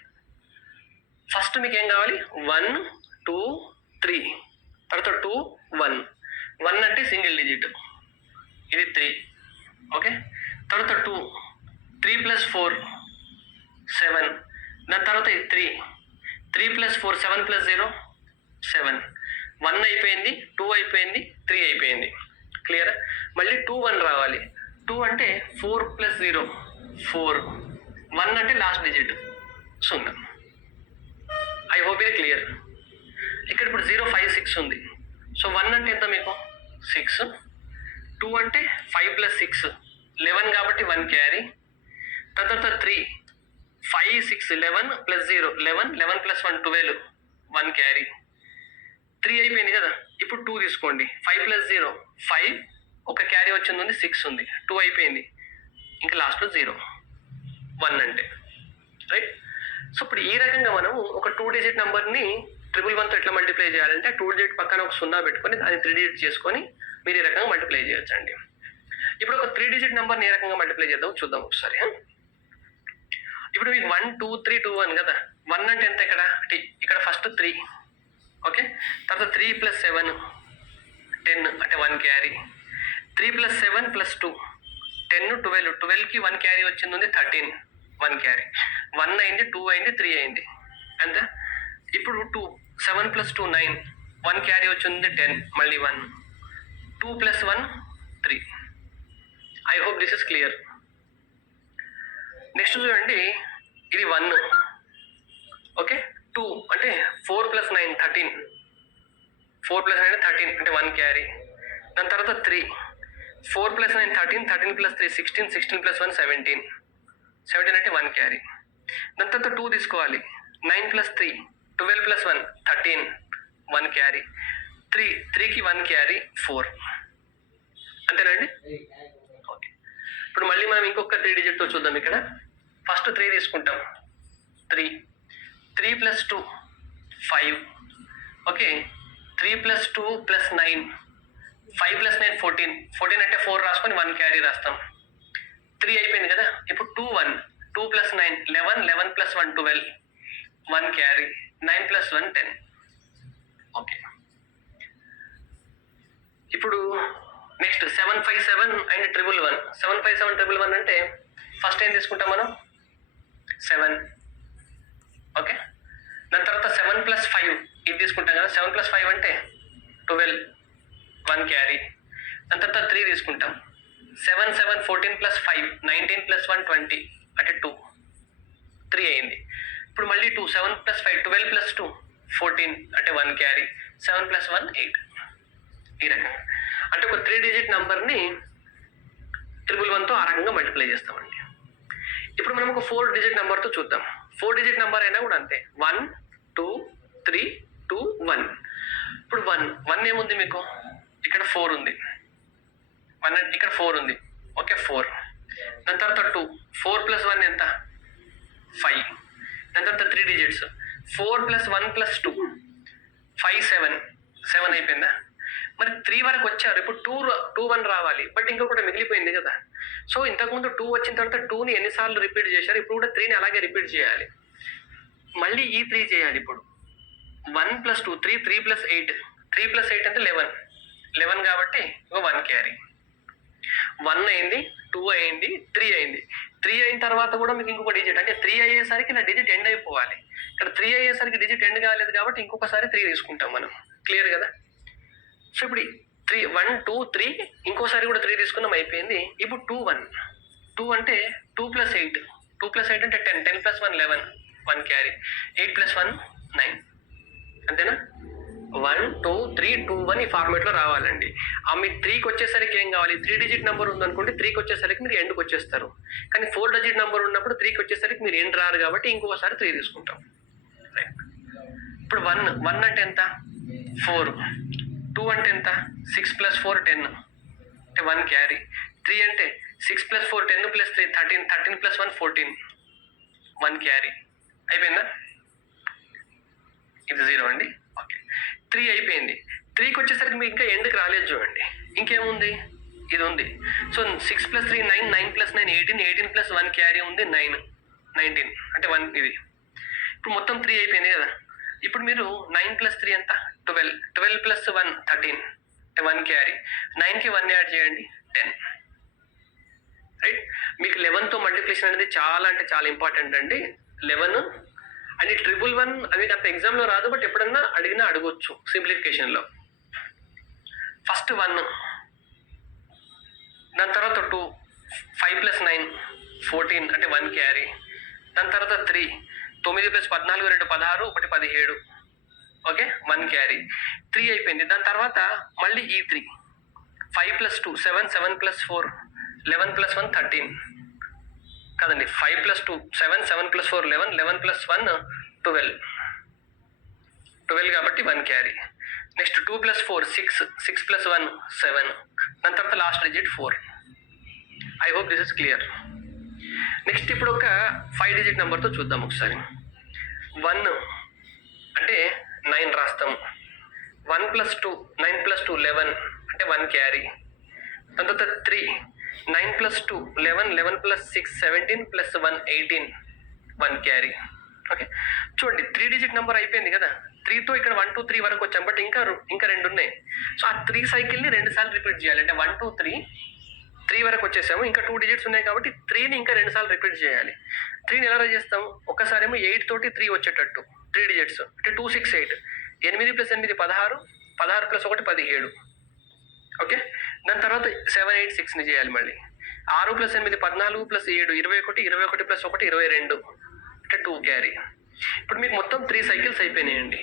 ఫస్ట్ మీకు ఏం కావాలి? 1 2 3 తర్వాత 2 1. 1 అంటే సింగిల్ డిజిట్, ఇది 3. ఓకే, తర్వాత 2 3 + 4 7. దాని తర్వాత ఇది 3 + 4 7 + 0 7. 1 అయిపోయింది, 2 అయిపోయింది, 3 అయిపోయింది, క్లియర్. మళ్ళీ 2 1 రావాలి. 2 అంటే 4 + 0 4. 1 అంటే లాస్ట్ డిజిట్ 0. ఐ హోప్ ఇది క్లియర్. ఇక్కడ ఇప్పుడు 0 5 6 ఉంది. సో 1 అంటే ఎంత మీకు? 6. 2 అంటే 5 + 6 11 కాబట్టి 1 క్యారీ. తర్వాత 3 5 6 11 + 0 11 11 + 1 12 1 క్యారీ. 3 అయిపోయింది కదా. ఇప్పుడు 2 తీసుకోండి. 5 + 0 5, ఒక క్యారీ వచ్చింది ఉంది, 6 ఉంది. 2 అయిపోయింది, ఇంకా లాస్ట్లో 0 1 అంటే. రైట్, సో ఇప్పుడు ఈ రకంగా మనము ఒక 2 డిజిట్ నెంబర్ని 111తో ఎట్లా మల్టిప్లై చేయాలంటే ఆ 2 డిజిట్ పక్కన ఒక 0 పెట్టుకొని అది 3 డిజిట్ చేసుకొని మీరు ఈ రకంగా మల్టిప్లై చేయొచ్చు అండి. ఇప్పుడు ఒక 3 డిజిట్ నెంబర్ని ఏ రకంగా మల్టిప్లై చేద్దాం చూద్దాం ఒకసారి. ఇప్పుడు మీకు 1 2 3 2 1 కదా. 1 అంటే ఎంత? ఇక్కడ ఫస్ట్ 3. ఓకే, తర్వాత 3 + 7 10 అంటే 1 క్యారీ. 3 + 7 + 2 10 12. 12కి 1 క్యారీ వచ్చింది ఉంది 13 1 క్యారీ. 1 అయింది, 2 అయింది, 3 అయింది, అంతే. ఇప్పుడు 2 7 + 2 9 1 క్యారీ వచ్చింది 10 మళ్ళీ 1. 2 + 1 3. I hope this is clear. Next చూడండి, ఇది 1. ఓకే, 2 అంటే 4 + 9 13. 4 + 9 13 అంటే 1 క్యారీ. దాని తర్వాత 3 4 + 9 13 13 + 3 16 16 + 1 17 17 అంటే 1 క్యారీ. దాని తర్వాత 2 తీసుకోవాలి. 9 + 3 12 + 1 13 1 క్యారీ. 3కి 1 క్యారీ 4. అంతేనండి. ఓకే, ఇప్పుడు మళ్ళీ మనం ఇంకొక 3 డిజిట్తో చూద్దాం. ఇక్కడ ఫస్ట్ 3 తీసుకుంటాం. 3 + 2 5. ఓకే, 3 + 2 + 9 5 + 9 14 అంటే 4 రాసుకొని 1 క్యారీ రాస్తాం. 3 అయిపోయింది కదా. ఇప్పుడు 2 1 2 + 9 11 11 + 1 12 1 క్యారీ. 9 + 1 10. ఓకే, ఇప్పుడు నెక్స్ట్ 757 అండ్ 111. 757 111 అంటే ఫస్ట్ ఏం తీసుకుంటాం మనం? 7. ఓకే, దాని తర్వాత 7 + 5 ఇది తీసుకుంటాం కదా. 7 + 5 అంటే 12 1 క్యారీ. దాని తర్వాత 3 తీసుకుంటాం. 7 7 14 + 5 19 + 1 20 అంటే 2 3 అయింది. ఇప్పుడు మళ్ళీ 2 7 + 5 12 + 2 14 అంటే 1 క్యారీ. 7 + 1 8. ఈ రకంగా అంటే ఒక 3 డిజిట్ నంబర్ని 111తో ఆ రకంగా మల్టిప్లై చేస్తామండి. ఇప్పుడు మనం ఒక 4 డిజిట్ నెంబర్తో చూద్దాం. 4 డిజిట్ నెంబర్ అయినా కూడా అంతే. 1 2 3 2 1. ఇప్పుడు 1 ఏముంది మీకు? ఇక్కడ 4 ఉంది. 1 ఇక్కడ 4 ఉంది. ఓకే, 4. దాని తర్వాత 2 4 + 1 ఎంత? 5. దాని తర్వాత 3 డిజిట్స్ 4 + 1 + 2 5 7 అయిపోయిందా? మరి 3 వరకు వచ్చారు. ఇప్పుడు 2 1 రావాలి. బట్ ఇంకొకటి మిగిలిపోయింది కదా. సో ఇంతకుముందు 2 వచ్చిన తర్వాత 2ని ఎన్నిసార్లు రిపీట్ చేశారు, ఇప్పుడు కూడా 3ని అలాగే రిపీట్ చేయాలి. మళ్ళీ ఈ 3 చేయాలి. ఇప్పుడు 1 + 2 3 3 + 8 3 + 8 అంటే 11 కాబట్టి 1 క్యారీ. 1 అయింది, 2 అయింది, 3 అయింది. 3 అయిన తర్వాత కూడా మీకు ఇంకొక డిజిట్ అంటే 3 అయ్యేసరికి నా డిజిట్ ఎండ్ అయిపోవాలి. ఇక్కడ 3 అయ్యేసరికి డిజిట్ ఎండ్ కాలేదు కాబట్టి ఇంకొకసారి 3 తీసుకుంటాం మనం. క్లియర్ కదా. సో ఇప్పుడు 3 1 2 3 ఇంకోసారి కూడా 3 తీసుకున్నాం, అయిపోయింది. ఇప్పుడు 2 1 2 అంటే 2 + 8 2 + 8 అంటే 10 10 + 1 11 1 క్యారీ. 8 + 1 9. అంతేనా? 1 2 3 2 1 ఈ ఫార్మేట్లో రావాలండి. మీ 3కి వచ్చేసరికి ఏం కావాలి? 3 డిజిట్ నెంబర్ ఉందనుకోండి, 3కి వచ్చేసరికి మీరు ఎండ్కి వచ్చేస్తారు. కానీ 4 డిజిట్ నెంబర్ ఉన్నప్పుడు 3కి వచ్చేసరికి మీరు ఎండ్ రారు కాబట్టి ఇంకొకసారి 3 తీసుకుంటాం. రైట్. ఇప్పుడు 1 అంటే ఎంత? 4. 2 అంటే ఎంత? 6 + 4 10 అంటే 1 క్యారీ. 3 అంటే 6 + 4 10 + 3 13 13 + 1 14 1 క్యారీ. అయిపోయిందా? ఇది 0 అండి. ఓకే, 3 అయిపోయింది. 3కి వచ్చేసరికి మీకు ఇంకా ఎండ్కి రాలేదు చూడండి. ఇంకేముంది? ఇది ఉంది. సో 6 + 3 9 9 + 9 18 18 + 1 క్యారీ ఉంది 9 19 అంటే 1 ఇది. ఇప్పుడు మొత్తం 3 అయిపోయింది కదా. ఇప్పుడు మీరు 9 + 3 ఎంత? 12 12 + 1 13 అంటే 1 క్యారీ. 9కి 1 యాడ్ చేయండి 10. రైట్. మీకు 11తో మల్టిప్లికేషన్ అనేది చాలా అంటే చాలా ఇంపార్టెంట్ అండి. 11 అని 111 అది అంత ఎగ్జామ్లో రాదు, బట్ ఎప్పుడన్నా అడిగినా అడగొచ్చు సింప్లిఫికేషన్లో. ఫస్ట్ 1, దాని తర్వాత 2 5 + 9 14 అంటే 1 క్యారీ. దాని తర్వాత 3 9 + 14 2 16 1 17 ఓకే 1 క్యారీ. 3 అయిపోయింది. దాని తర్వాత మళ్ళీ ఈ 3 5 + 2 7 7 + 4 11 + 1 13 కదండి. 5 + 2 7 7 + 4 11 11 + 1 12 కాబట్టి 1 క్యారీ. నెక్స్ట్ 2 + 4 6 6 + 1 7. దాని తర్వాత last digit 4. I hope this is clear. Next ఇప్పుడు ఒక 5 డిజిట్ నెంబర్తో చూద్దాం ఒకసారి. 1 అంటే 9 రాస్తాము. 1 + 2 9 + 2 11 అంటే 1 క్యారీ. దాని తర్వాత 3 9 + 2 11 11 + 6 17 + 1 18 1 క్యారీ. ఓకే, చూడండి 3 డిజిట్ నెంబర్ అయిపోయింది కదా. 3తో ఇక్కడ 1 2 3 వరకు వచ్చాం, బట్ ఇంకా 2 ఉన్నాయి. సో ఆ 3 సైకిల్ని 2 సార్లు రిపీట్ చేయాలి. అంటే 1 2 3 వరకు వచ్చేసాము. ఇంకా 2 డిజిట్స్ ఉన్నాయి కాబట్టి 3ని ఇంకా 2 సార్లు రిపీట్ చేయాలి. 3ని ఎలా చేస్తాము? ఒకసారేమో 8 తోటి 3 వచ్చేటట్టు 3 డిజిట్స్ అంటే 2 6 8 8 + 8 16 16 + 1 17. ఓకే, దాని తర్వాత 7 8 6ని చేయాలి. మళ్ళీ 6 + 8 14 + 7 21 21 + 1 22 అంటే 2 క్యారీ. ఇప్పుడు మీకు మొత్తం 3 సైకిల్స్ అయిపోయినాయండి.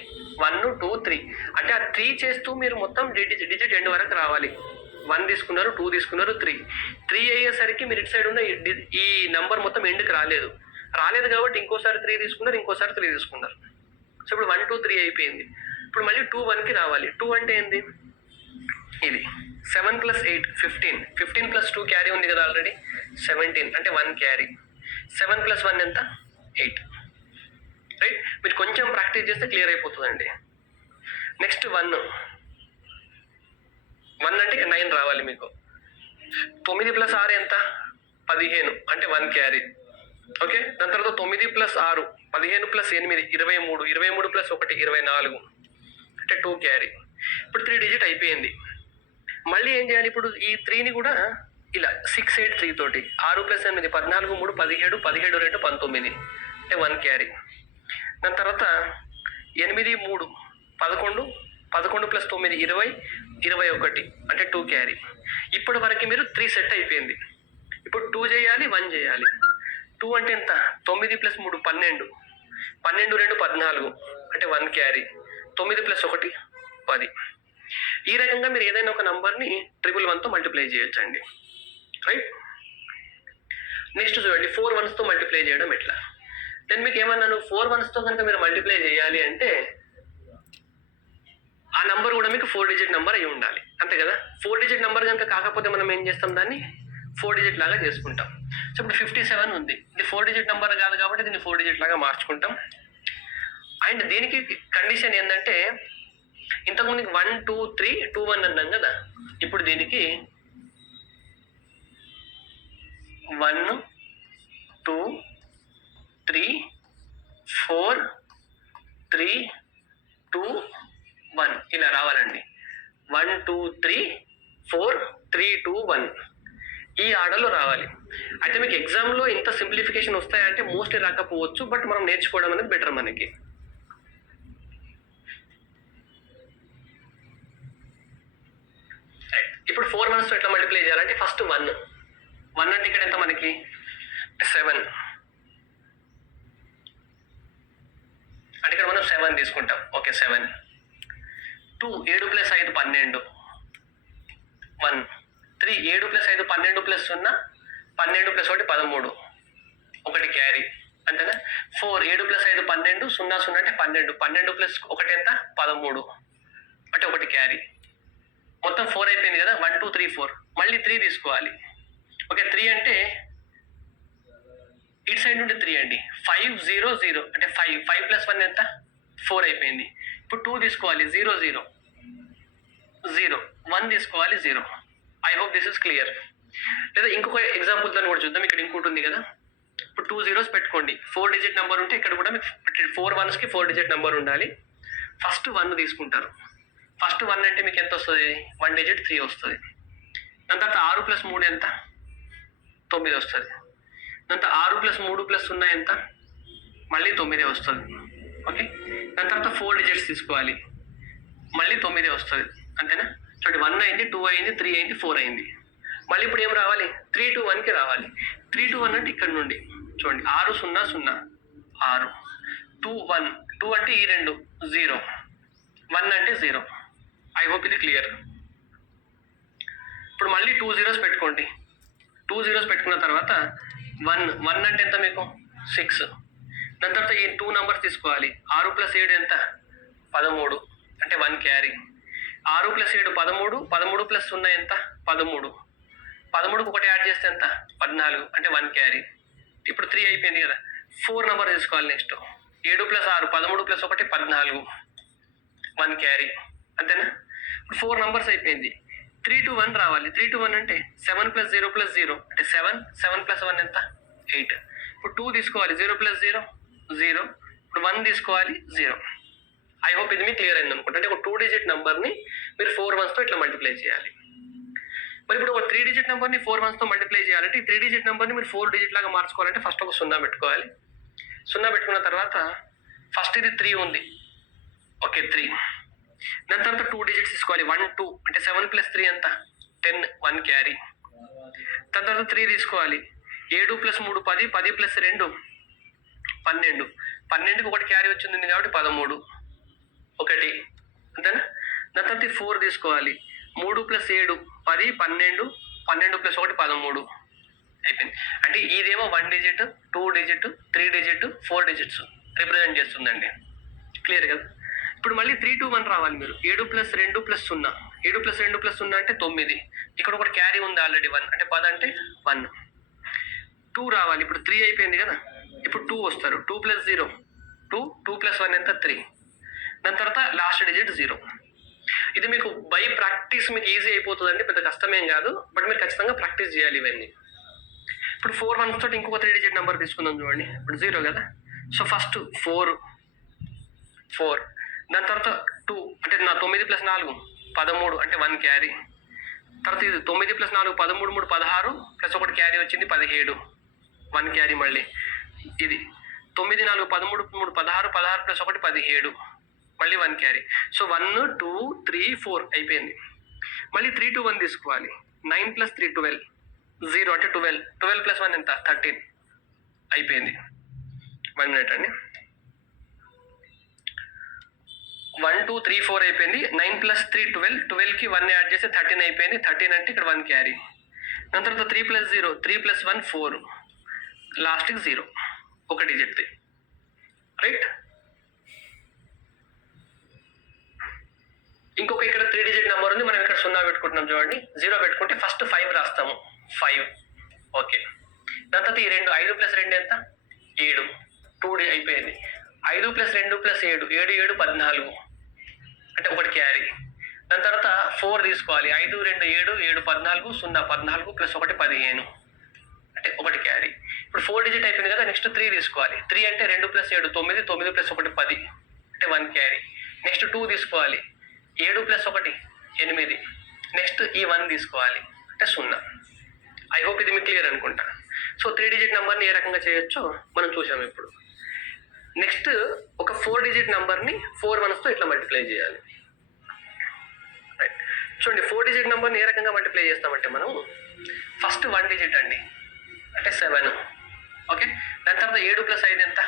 1 2 3 అంటే ఆ 3 చేస్తూ మీరు మొత్తం డిజిట్ ఎండ్ వరకు రావాలి. 1 తీసుకున్నారు, 2 తీసుకున్నారు, 3 అయ్యేసరికి మీరు ఇటు సైడ్ ఉన్న ఈ నంబర్ మొత్తం ఎండ్కి రాలేదు. రాలేదు కాబట్టి ఇంకోసారి 3 తీసుకున్నారు, ఇంకోసారి 3 తీసుకున్నారు. సో ఇప్పుడు 1 2 3 అయిపోయింది. ఇప్పుడు మళ్ళీ 2 1కి రావాలి. 2 అంటే ఏంది, ఇది 7 + 8 15. 15 + 2 క్యారీ ఉంది కదా ఆల్రెడీ 17, అంటే 1 క్యారీ. 7 + 1 ఎంత, 8. రైట్, మీరు కొంచెం ప్రాక్టీస్ చేస్తే క్లియర్ అయిపోతుందండి. నెక్స్ట్ 1 అంటే ఇక 9 రావాలి మీకు. 9 + 6 ఎంత, 15, అంటే 1 క్యారీ. ఓకే, దాని తర్వాత 9 + 6 15 + 8 23, 23 + 1 24, అంటే 2 క్యారీ. ఇప్పుడు 3 డిజిట్ అయిపోయింది. మళ్ళీ ఏం చేయాలి, ఇప్పుడు ఈ 3ని కూడా ఇలా 6 8 3 తోటి 6 + 8 14 3 17, 17 2 19, అంటే 1 క్యారీ. దాని తర్వాత 8 3 11, 11 + 9 20, 21, అంటే 2 క్యారీ. ఇప్పటి వరకు మీరు 3 సెట్ అయిపోయింది. ఇప్పుడు 2 చేయాలి, 1 చేయాలి. 2 అంటే ఎంత, 9 + 3 12, 12 2 14, అంటే 1 క్యారీ. 9 + 1 10. ఈ రకంగా మీరు ఏదైనా ఒక నంబర్ని 111తో మల్టిప్లై చేయొచ్చండి. రైట్, నెక్స్ట్ చూడండి 4 1స్తో మల్టిప్లై చేయడం ఎట్లా. నేను మీకు ఏమన్నాను, 4 1స్తో కనుక మీరు మల్టిప్లై చేయాలి అంటే ఆ నంబర్ కూడా మీకు 4 డిజిట్ నెంబర్ అయి ఉండాలి, అంతే కదా. 4 డిజిట్ నెంబర్ కనుక కాకపోతే మనం ఏం చేస్తాం, దాన్ని 4 డిజిట్ లాగా చేసుకుంటాం. సో ఇప్పుడు 57 ఉంది, ఇది 4 డిజిట్ నెంబర్ కాదు కాబట్టి దీన్ని 4 డిజిట్ లాగా మార్చుకుంటాం. అండ్ దీనికి కండిషన్ ఏంటంటే, ఇంతకుముందుకి 1 2 3 2 1 అన్నాం కదా, ఇప్పుడు దీనికి 1 2 3 4 3 2 1 ఇలా రావాలండి. 1 2 3 4 3 2 1 ఈ ఆర్డర్లో రావాలి. అయితే మీకు ఎగ్జామ్లో ఇంత సింప్లిఫికేషన్ వస్తాయంటే మోస్ట్లీ రాకపోవచ్చు, బట్ మనం నేర్చుకోవడం అనేది బెటర్ మనకి. ఇప్పుడు 4 1స్తో ఎట్లా మల్టిప్లై చేయాలంటే, ఫస్ట్ 1 అంటే ఇక్కడ ఎంత మనకి 7, అంటే ఇక్కడ మనం 7 తీసుకుంటాం. ఓకే 7. 2 7 + 5 12, 1 3 7 + 5 12 + 0 12 + 1 13, 1 క్యారీ, అంతేనా. 4 7 + 5 12 0 0, అంటే 12, 12 + 1 ఎంత 13, అంటే 1 క్యారీ. మొత్తం 4 అయిపోయింది కదా. 1 2 3 4, మళ్ళీ 3 తీసుకోవాలి. ఓకే 3 అంటే ఇటు సైడ్ నుండి 3 అండి. 5 0 0, అంటే 5 + 1 ఎంత 4 అయిపోయింది. ఇప్పుడు 2 తీసుకోవాలి, 0 0 0, 1 తీసుకోవాలి 0. I hope this is clear. లేదా ఇంకొక ఎగ్జాంపుల్తో కూడా చూద్దాం. ఇక్కడ ఇంకోటి ఉంది కదా, ఇప్పుడు 2 zeros పెట్టుకోండి. 4 డిజిట్ నెంబర్ ఉంటే ఇక్కడ కూడా మీకు 4 1స్కి 4 డిజిట్ నెంబర్ ఉండాలి. ఫస్ట్ 1 తీసుకుంటారు. ఫస్ట్ 1 అంటే మీకు ఎంత వస్తుంది, 1 డిజిట్ 3 వస్తుంది. దాని తర్వాత 6 + 3 ఎంత 9 వస్తుంది. దాని తర్వాత 6 + 3 + 0 ఎంత, మళ్ళీ 9 వస్తుంది. ఓకే, దాని తర్వాత 4 డిజిట్స్ తీసుకోవాలి, మళ్ళీ 9 వస్తుంది, అంతేనా. చూడండి 1 అయింది, 2 అయింది, 3 అయింది, 4 అయింది. మళ్ళీ ఇప్పుడు ఏం రావాలి, 3 2 1కి రావాలి. 3 2 1 అంటే ఇక్కడ నుండి చూడండి 6 0 0 6, 2 1 2 అంటే ఈ 2 0, 1 అంటే 0. ఐ హోప్ ఇది క్లియర్. ఇప్పుడు మళ్ళీ 2 zeros పెట్టుకోండి. 2 zeros పెట్టుకున్న తర్వాత 1 అంటే ఎంత మీకు 6. దాని తర్వాత ఈ 2 numbers తీసుకోవాలి. 6 + 7 ఎంత 13, అంటే 1 క్యారీ. 6 + 7 13, 13 + 0 ఎంత 13, 13కు 1 యాడ్ చేస్తే ఎంత 14, అంటే 1 క్యారీ. ఇప్పుడు 3 అయిపోయింది కదా. 4 నెంబర్ తీసుకోవాలి. నెక్స్ట్ 7 + 6 13 + 1 14, 1 క్యారీ, అంతేనా. ఇప్పుడు 4 numbers అయిపోయింది. 3 2 1 రావాలి. 3 2 1 అంటే 7 + 0 + 0, అంటే 7 7 + 1 ఎంత 8. ఇప్పుడు 2 తీసుకోవాలి. 0 + 0 0, ఇప్పుడు 1 తీసుకోవాలి 0. ఐ హోప్ ఇది మీకు క్లియర్ అయింది అనుకుంటా. అంటే ఒక 2 డిజిట్ నెంబర్ని మీరు 4 1స్తో ఇట్లా మల్టిప్లై చేయాలి. మరి ఇప్పుడు ఒక 3 డిజిట్ నెంబర్ని 4 1స్తో మల్టిప్లై చేయాలంటే ఈ 3 డిజిట్ నెంబర్ని మీరు 4 డిజిట్ లాగా మార్చుకోవాలంటే ఫస్ట్ ఒక 0 పెట్టుకోవాలి. 0 పెట్టుకున్న తర్వాత ఫస్ట్ ఇది 3 ఉంది. ఓకే 3. దాని తర్వాత 2 డిజిట్స్ తీసుకోవాలి. 1 2, అంటే 7 + 3 ఎంత 10, 1 క్యారీ. దాని తర్వాత 3 తీసుకోవాలి. 7 + 3 10, 10 + 2 12, 12కి 1 క్యారీ వచ్చింది కాబట్టి 13, 1, అంతేనా. దాని తర్వాత 4 తీసుకోవాలి. 3 + 7 10, 12, 12 + 1 13, అయిపోయింది. అంటే ఇదేమో 1 digit, 2 digit, 3 digit, 4 digits represent చేస్తుందండి. క్లియర్ కదా? ఇప్పుడు మళ్ళీ 3 to 1 రావాలి మీరు. 7 + 2 + 0. 7 + 2 + 0 అంటే 9. ఇక్కడ ఒకటి క్యారీ ఉంది ఆల్రెడీ 1, అంటే 10 అంటే 1. 2 రావాలి. ఇప్పుడు 3 అయిపోయింది కదా, ఇప్పుడు 2 వస్తారు. 2 + 0 2, 2 + 1 ఎంత 3. దాని తర్వాత లాస్ట్ డిజిట్ 0. ఇది మీకు బై ప్రాక్టీస్ మీకు ఈజీ అయిపోతుందండి, పెద్ద కష్టమేం కాదు, బట్ మీరు ఖచ్చితంగా ప్రాక్టీస్ చేయాలి ఇవన్నీ. ఇప్పుడు 4 1s తోటి ఇంకొక 3 డిజిట్ నెంబర్ తీసుకుందాం చూడండి. ఇప్పుడు 0 కదా, సో ఫస్ట్ 4, దాని తర్వాత 2 అంటే 9 + 4 13 అంటే 1 క్యారీ. తర్వాత ఇది 9 + 4 13 3 16 ప్లస్ ఒకటి క్యారీ వచ్చింది 17 1 క్యారీ. మళ్ళీ ఇది 9 4 13 3 16 16 ప్లస్ ఒకటి 17 మళ్ళీ 1 క్యారీ. సో 1 2 3 4 అయిపోయింది. మళ్ళీ 3 to 1 తీసుకోవాలి. 9 + 3 12 0 అంటే 12. 12 + 1 ఎంత 13 అయిపోయింది. 1 మినిట్ అండి. 1 2 3 4 అయిపోయింది. 9 + 3 12, 12కి 1 యాడ్ చేస్తే 13 అయిపోయింది. 13 అంటే ఇక్కడ 1 క్యారీ. దాని తర్వాత 3 + 0 3 + 1 4, లాస్ట్కి 0 ఒక డిజిట్ది. రైట్. ఇంకొక ఇక్కడ 3 డిజిట్ నెంబర్ ఉంది, మనం ఇక్కడ 0 పెట్టుకుంటున్నాం చూడండి. 0 పెట్టుకుంటే ఫస్ట్ 5 రాస్తాము. 5 ఓకే. దాని తర్వాత ఈ 2 5 + 2 ఎంత 7 2 అయిపోయింది. 5 + 2 + 7 7 7 14 అంటే ఒకటి క్యారీ. దాని తర్వాత 4 తీసుకోవాలి. 5 2 7 7 14 0 14 ప్లస్ ఒకటి 15 అంటే ఒకటి క్యారీ. ఇప్పుడు 4 డిజిట్ అయిపోయింది కదా, నెక్స్ట్ 3 తీసుకోవాలి. 3 అంటే 2 + 7 9 9 ప్లస్ ఒకటి 10 అంటే 1 క్యారీ. నెక్స్ట్ 2 తీసుకోవాలి. 7 + 1 8. నెక్స్ట్ ఈ 1 తీసుకోవాలి అంటే 0. ఐ హోప్ ఇది మీకు క్లియర్ అనుకుంటా. సో 3 డిజిట్ నెంబర్ని ఏ రకంగా చేయొచ్చో మనం చూసాము. ఇప్పుడు నెక్స్ట్ ఒక 4 డిజిట్ నెంబర్ని 4 1s తో ఇట్లా మల్టిప్లై చేయాలి. రైట్. చూడండి 4 డిజిట్ నెంబర్ని ఏ రకంగా మల్టిప్లై చేస్తామంటే మనం ఫస్ట్ 1 డిజిట్ అండి అంటే 7 ఓకే. దాని తర్వాత 7 + 5 ఎంత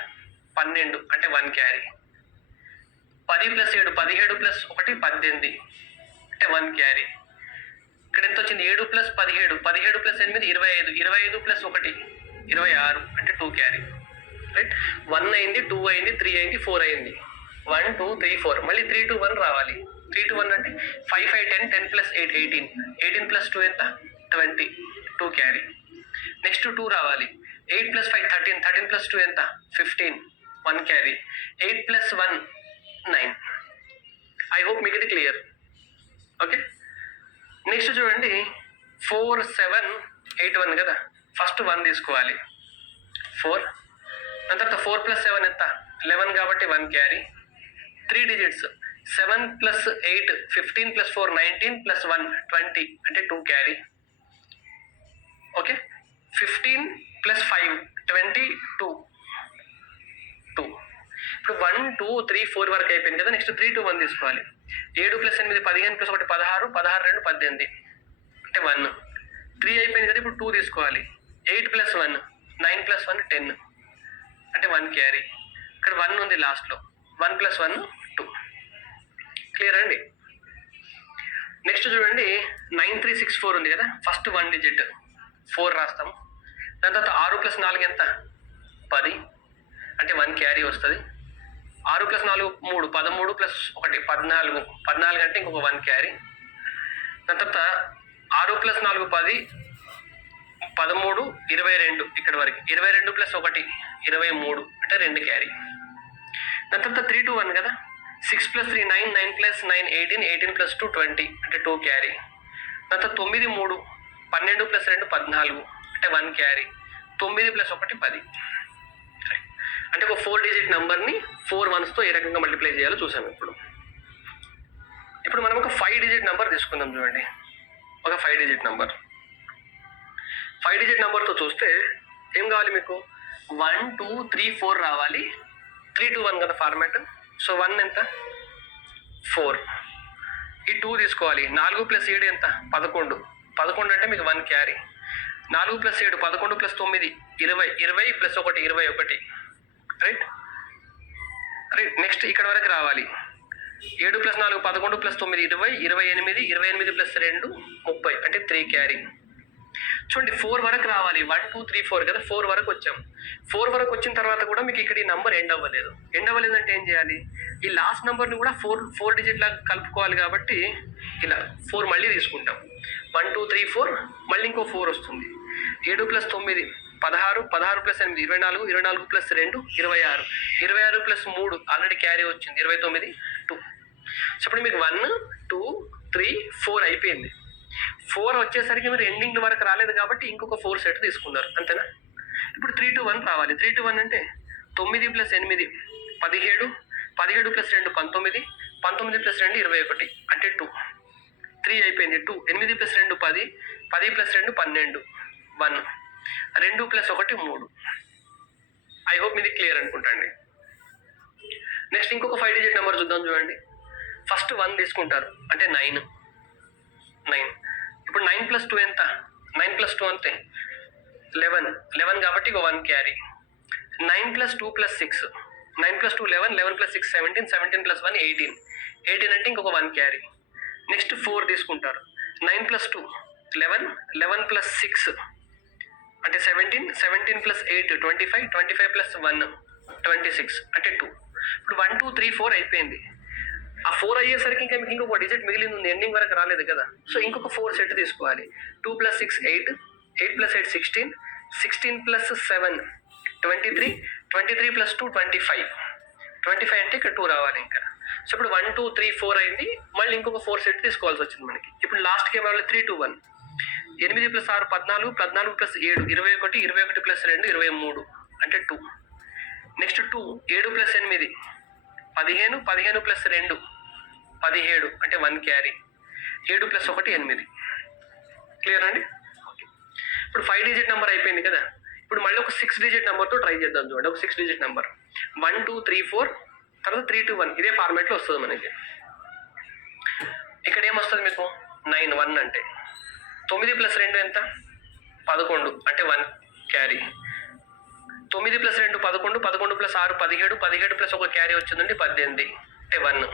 12 అంటే 1 క్యారీ. 10 + 7 17 ప్లస్ 1 18 అంటే 1 క్యారీ. ఇక్కడ ఎంత వచ్చింది 7 + 17 17 + 8 25 25 ప్లస్ 1 26 అంటే 2 క్యారీ. రైట్. 1 అయింది, 2 అయింది, 3 అయింది, 4 అయింది. 1 2 3 4 మళ్ళీ 3 to 1 రావాలి. 3 to 1 అంటే 5 5 10 10 + 8 18 18 + 2 ఎంత 20 2 క్యారీ. నెక్స్ట్ 2 రావాలి. 8 + 5 13 13 + 2 ఎంత 15 1 క్యారీ. 8 + 1 9. ఐ హోప్ మీకు ఇది క్లియర్. ఓకే. నెక్స్ట్ చూడండి 4 7 8 1 కదా, ఫస్ట్ 1 తీసుకోవాలి 4. దాని తర్వాత 4 + 7 ఎంత 11 కాబట్టి 1 క్యారీ. 3 డిజిట్స్ 7 + 8 15 + 4 19 + 1 20 అంటే 2 క్యారీ. ఓకే. 15 + 5 22 2. ఇప్పుడు 1 2 3 4 వరకు అయిపోయింది కదా, నెక్స్ట్ 3 to 1 తీసుకోవాలి. 7 + 8 15 + 1 16 16 2 18 అంటే 1. 3 అయిపోయింది కదా, ఇప్పుడు 2 తీసుకోవాలి. 8 + 1 9 + 1 10 అంటే 1 క్యారీ. ఇక్కడ 1 ఉంది లాస్ట్లో. 1 + 1 2. క్లియర్ అండి. నెక్స్ట్ చూడండి 9 3 6 4 ఉంది కదా, ఫస్ట్ 1 డిజిట్ 4 రాస్తాము. దాని తర్వాత 6 + 4 ఎంత 10 అంటే 1 క్యారీ వస్తుంది. 6 + 4 3 13 + 1 14 14 అంటే ఇంకొక 1 క్యారీ. దాని తర్వాత 6 + 4 10 13 22 ఇక్కడ వరకు 22 + 1 23 అంటే 2 క్యారీ. దాని తర్వాత 3 to 1 కదా, 6 + 3 9 9 + 9 18 18 + 2 20 అంటే 2 క్యారీ. దాని తర్వాత 9 3 12 + 2 14 అంటే 1 క్యారీ. 9 + 1 10 అంటే ఒక 4 డిజిట్ నెంబర్ని 4 1s తో ఏ రకంగా మల్టిప్లై చేయాలో చూసాము. ఇప్పుడు మనం ఒక 5 డిజిట్ నెంబర్ తీసుకుందాం చూడండి. ఒక 5 డిజిట్ నెంబర్ 5 డిజిట్ నెంబర్తో చూస్తే ఏం కావాలి మీకు 1 2 3 4 రావాలి. 3 to 1 కదా ఫార్మాట్. సో 1 ఎంత 4. ఈ 2 తీసుకోవాలి. 4 + 7 ఎంత 11 11 అంటే మీకు 1 క్యారీ. 4 + 7 11 + 9 20 20 + 1 21 రైట్. రైట్. నెక్స్ట్ ఇక్కడ వరకు రావాలి. 7 + 4 11 + 9 20 28 28 + 2 30 అంటే 3 క్యారీ. చూడండి 4 వరకు రావాలి, 1 2 3 4 కదా, 4 వరకు వచ్చాం. 4 వరకు వచ్చిన తర్వాత కూడా మీకు ఇక్కడ ఈ నెంబర్ ఎండ్ అవ్వలేదు. ఎండ్ అవ్వలేదంటే ఏం చేయాలి, ఈ లాస్ట్ నెంబర్ని కూడా 4 డిజిట్ లాగా కలుపుకోవాలి. కాబట్టి ఇలా 4 మళ్ళీ తీసుకుంటాం. 1 2 3 4 మళ్ళీ ఇంకో 4 వస్తుంది. 7 + 9 16, 16 + 8 24, 24 + 2 26, 26 + 3 ఆల్రెడీ క్యారీ వచ్చింది 29 2. సో ఇప్పుడు మీకు 1 2 3 4 అయిపోయింది. 4 వచ్చేసరికి మీరు ఎండింగ్ వరకు రాలేదు కాబట్టి ఇంకొక 4 సెట్ తీసుకున్నారు, అంతేనా? ఇప్పుడు 3 to 1 రావాలి. 3 to 1 అంటే 9 + 8 17, 17 + 2 19, 19 + 2 21 అంటే 2. 3 అయిపోయింది. 2 8 + 2 10, 10 + 2 12 1, 2 + 1 3. ఐ హోప్ ఇది క్లియర్ అనుకుంటా అండి. నెక్స్ట్ ఇంకొక 5 డిజిట్ నెంబర్ చూద్దాం. చూడండి, ఫస్ట్ 1 తీసుకుంటారు అంటే 9. ఇప్పుడు 9 + 2 ఎంత? 9 + 2 అంతే 11 కాబట్టి ఇక 1 క్యారీ. 9 + 2 + 6, 9 + 2 11, 11 + 6 17, 17 + 1 18, 18 అంటే ఇంకొక 1 క్యారీ. నెక్స్ట్ 4 తీసుకుంటారు. 9 + 2 11, 11 + 6 అంటే 17, 17 + 8 25, 25 + 1 26 అంటే 2. ఇప్పుడు 1 2 3 4 అయిపోయింది. ఆ 4 అయ్యేసరికి ఇంకా మీకు ఇంకొక డిజిట్ మిగిలింది ఉంది, ఎండింగ్ వరకు రాలేదు కదా. సో ఇంకొక 4 సెట్ తీసుకోవాలి. 2 + 6 8, 8 + 8 16, 16 + 7 23, 23 + 2 25, 25 అంటే ఇక్కడ 2 రావాలి ఇంకా. సో ఇప్పుడు 1 2 3 4 అయింది. మళ్ళీ ఇంకొక 4 సెట్ తీసుకోవాల్సి వచ్చింది మనకి. ఇప్పుడు లాస్ట్కి ఏం రావాలి? 3 to 1 8 + 6 14, 14 + 7 21, 21 + 2 23 అంటే 2. నెక్స్ట్ 2 7 + 8 15, 15 + 2 17 అంటే 1 క్యారీ. 7 + 1 8. క్లియర్ అండి? ఇప్పుడు 5 డిజిట్ నెంబర్ అయిపోయింది కదా. ఇప్పుడు మళ్ళీ ఒక 6 డిజిట్ నెంబర్తో ట్రై చేద్దాం. చూడండి, ఒక 6 డిజిట్ నెంబర్ 1 2 3 4 తర్వాత 3 to 1 ఇదే ఫార్మాట్లో వస్తుంది మనకి. ఇక్కడ ఏమొస్తుంది మీకు? 9 1 అంటే 9 + 2 ఎంత? 11 అంటే 1 క్యారీ. 9 + 2 11, 11 + 6 17, 17 + 1 క్యారీ వచ్చిందండి 18 అంటే 1.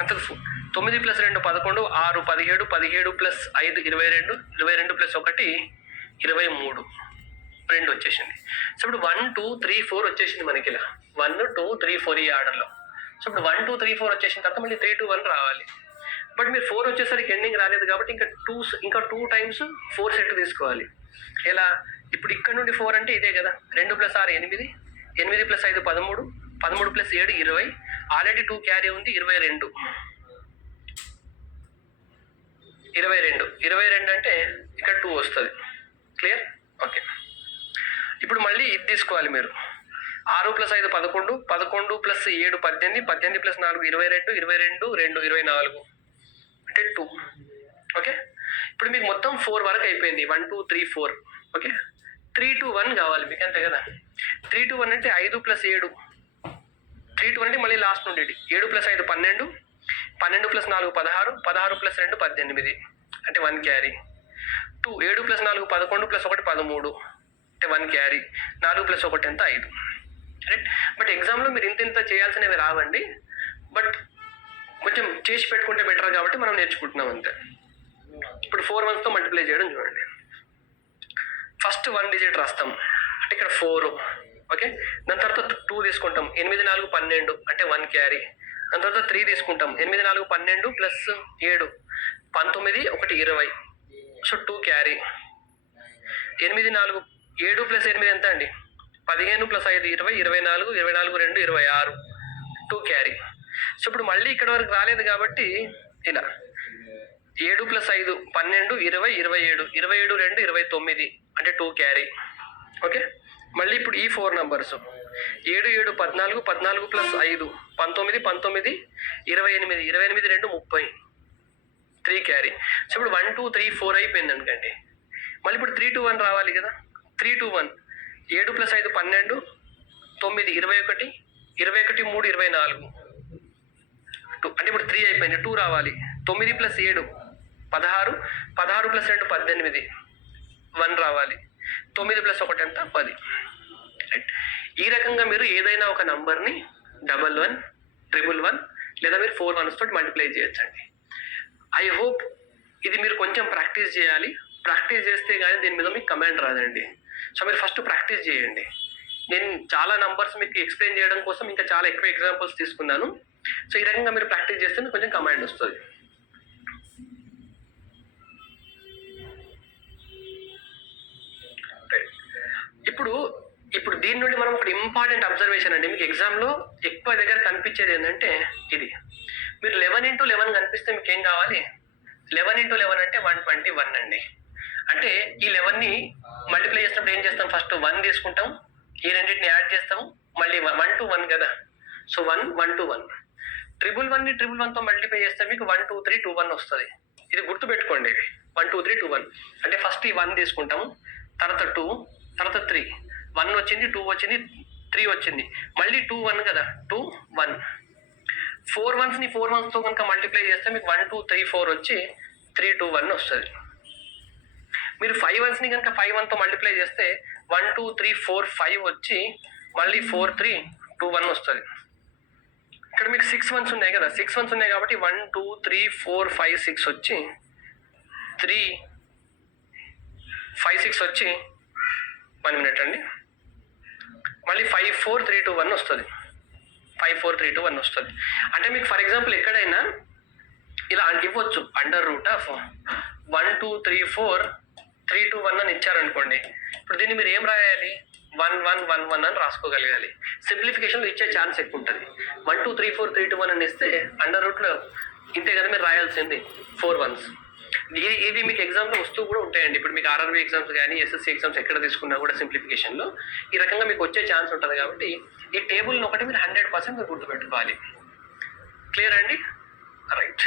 అంత 9 + 2 11, 6 17, 17 + 5 22, 22 + 1 23 2 వచ్చేసింది. సో ఇప్పుడు 1 2 3 4 వచ్చేసింది మనకి ఇలా 1 2 3 4 ఈ ఆర్డర్లో. సో ఇప్పుడు 1 2 3 4 వచ్చేసిన తర్వాత మళ్ళీ 3 to 1 రావాలి. బట్ మీరు 4 వచ్చేసరికి ఎండింగ్ రాలేదు కాబట్టి ఇంకా 2 times 4 సెట్ తీసుకోవాలి. ఎలా? ఇప్పుడు ఇక్కడ నుండి 4 అంటే ఇదే కదా, 2 + 6 8, 8 + 5 13, 13 + 7 20, ఆల్రెడీ 2 క్యారీ ఉంది 22, 22 అంటే ఇక్కడ 2 వస్తుంది. క్లియర్? ఓకే. ఇప్పుడు మళ్ళీ ఇది తీసుకోవాలి మీరు. 6 + 5 11, 11 + 7 18, 18 + 4 22, 22 2 24 అంటే 2. ఓకే. ఇప్పుడు మీకు మొత్తం 4 వరకు అయిపోయింది. 1 2 3 4. ఓకే. 3 to 1 కావాలి మీకు, అంతే కదా. 3 to 1 అంటే 5 + 7, 3 to 1 అంటే మళ్ళీ లాస్ట్ నుండి 7 + 5 12, 12 + 4 16, 16 + 2 18 అంటే 1 క్యారీ. 2 7 + 4 11 + 1 13 అంటే 1 క్యారీ. 4 + 1 ఎంత? 5. రైట్. బట్ ఎగ్జామ్లో మీరు ఇంత చేయాల్సినవి రావండి, బట్ కొంచెం చేసి పెట్టుకుంటే బెటర్ కాబట్టి మనం నేర్చుకుంటున్నాం అంతే. ఇప్పుడు 4 1తో మల్టిప్లై చేయడం చూడండి. ఫస్ట్ 1 డిజిట్ రాస్తాం అంటే ఇక్కడ 4. ఓకే. దాని తర్వాత 2 తీసుకుంటాం. 8 4 12 అంటే 1 క్యారీ. దాని తర్వాత 3 తీసుకుంటాం. 8 4 12 + 7 19 1 20 సో 2 క్యారీ. 8 4 7 + 8 ఎంత అండి? 15 + 5 20, 24, 24 2 26 2 క్యారీ. సో ఇప్పుడు మళ్ళీ ఇక్కడ వరకు రాలేదు కాబట్టి ఇలా 7 + 5 12 20 27, 27 2 29 అంటే 2 క్యారీ. ఓకే. మళ్ళీ ఇప్పుడు ఈ 4 నంబర్స్ 7 7 14, 14 + 5 19, 19 28, 28 2 30 3 క్యారీ. సో ఇప్పుడు 1 2 3 4 అయిపోయింది అనుకోండి. మళ్ళీ ఇప్పుడు 3 to 1 రావాలి కదా. 3 to 1 7 + 5 12, 9 21, 21 3 24 2 అంటే ఇప్పుడు 3 అయిపోయింది. 2 రావాలి. 9 + 7 16, 16 + 2 18 1 రావాలి. 9 + 1 ఎంత? 10. రైట్. ఈ రకంగా మీరు ఏదైనా ఒక నంబర్ని 11, 111 లేదా మీరు 4 1s తోటి మల్టిప్లై చేయొచ్చండి. ఐ హోప్ ఇది మీరు కొంచెం ప్రాక్టీస్ చేయాలి. ప్రాక్టీస్ చేస్తే కానీ దీని మీద మీకు కమాండ్ రాదండి. సో మీరు ఫస్ట్ ప్రాక్టీస్ చేయండి. నేను చాలా నంబర్స్ మీకు ఎక్స్ప్లెయిన్ చేయడం కోసం ఇంకా చాలా ఎక్కువ ఎగ్జాంపుల్స్ తీసుకున్నాను. సో ఈ రకంగా మీరు ప్రాక్టీస్ చేస్తే మీకు కొంచెం కమాండ్ వస్తుంది. ఇప్పుడు దీని నుండి మనం ఒక ఇంపార్టెంట్ అబ్జర్వేషన్ అండి, మీకు ఎగ్జామ్లో ఎక్కువ దగ్గర కనిపించేది ఏంటంటే ఇది. మీరు 11 into 11 కనిపిస్తే మీకు ఏం కావాలి? 11 into 11 అంటే 121 అండి. అంటే ఈ 11ని మల్టిప్లై చేసినప్పుడు ఏం చేస్తాం? ఫస్ట్ 1 తీసుకుంటాం, ఈ రెండింటిని యాడ్ చేస్తాము, మళ్ళీ 1 to 1 కదా. So 1 1 to 1. 111ని 111తో మల్టిప్లై చేస్తే మీకు 1 2 3 2 1 వస్తుంది. ఇది గుర్తుపెట్టుకోండి, 1 2 3 2 1. అంటే ఫస్ట్ ఈ 1 తీసుకుంటాము, తర్వాత 2, తర్వాత 3. 1 వచ్చింది, 2 వచ్చింది, 3 వచ్చింది, మళ్ళీ 2 1 కదా, 2 1. 4 1ని 4 1తో కనుక మల్టిప్లై చేస్తే మీకు 1 2 3 4 వచ్చి 3 2 1 వస్తుంది. మీరు 5 1ని కనుక 5 1తో మల్టిప్లై చేస్తే 1 2 3 4 5 వచ్చి మళ్ళీ 4 3 2 1 వస్తుంది. ఇక్కడ మీకు 6 1s ఉన్నాయి కదా, 6 1s ఉన్నాయి కాబట్టి 1 2 3 4 5 6 వచ్చి 3 5 6 వచ్చి 1 minute అండి, మళ్ళీ 5 4 3 2 1 వస్తుంది. 5 4 3 2 1 వస్తుంది. అంటే మీకు ఫర్ ఎగ్జాంపుల్ ఎక్కడైనా ఇలా ఇవ్వచ్చు, అండర్ రూట్ ఆఫ్ 1 2 3 4 3 2 1 అని ఇచ్చారనుకోండి. ఇప్పుడు దీన్ని మీరు ఏం రాయాలి? 1 1 1 1 అని రాసుకోగలగాలి. సింప్లిఫికేషన్లో ఇచ్చే ఛాన్స్ ఎక్కువ ఉంటుంది. 1 2 3 4 3 2 1 అని ఇస్తే అండర్ రూట్లో ఇంతే కదా మీరు రాయాల్సింది, 4 1s. ఇవి మీకు ఎగ్జామ్లో వస్తూ కూడా ఉంటాయండి. ఇప్పుడు మీకు ఆర్ఆర్బీ ఎగ్జామ్స్ కానీ ఎస్ఎస్సి ఎగ్జామ్స్ ఎక్కడ తీసుకున్నా కూడా సింప్లిఫికేషన్లో ఈ రకంగా మీకు వచ్చే ఛాన్స్ ఉంటుంది. కాబట్టి ఈ టేబుల్ని ఒకటి మీరు 100% మీరు గుర్తుపెట్టుకోవాలి. క్లియర్ అండి? రైట్.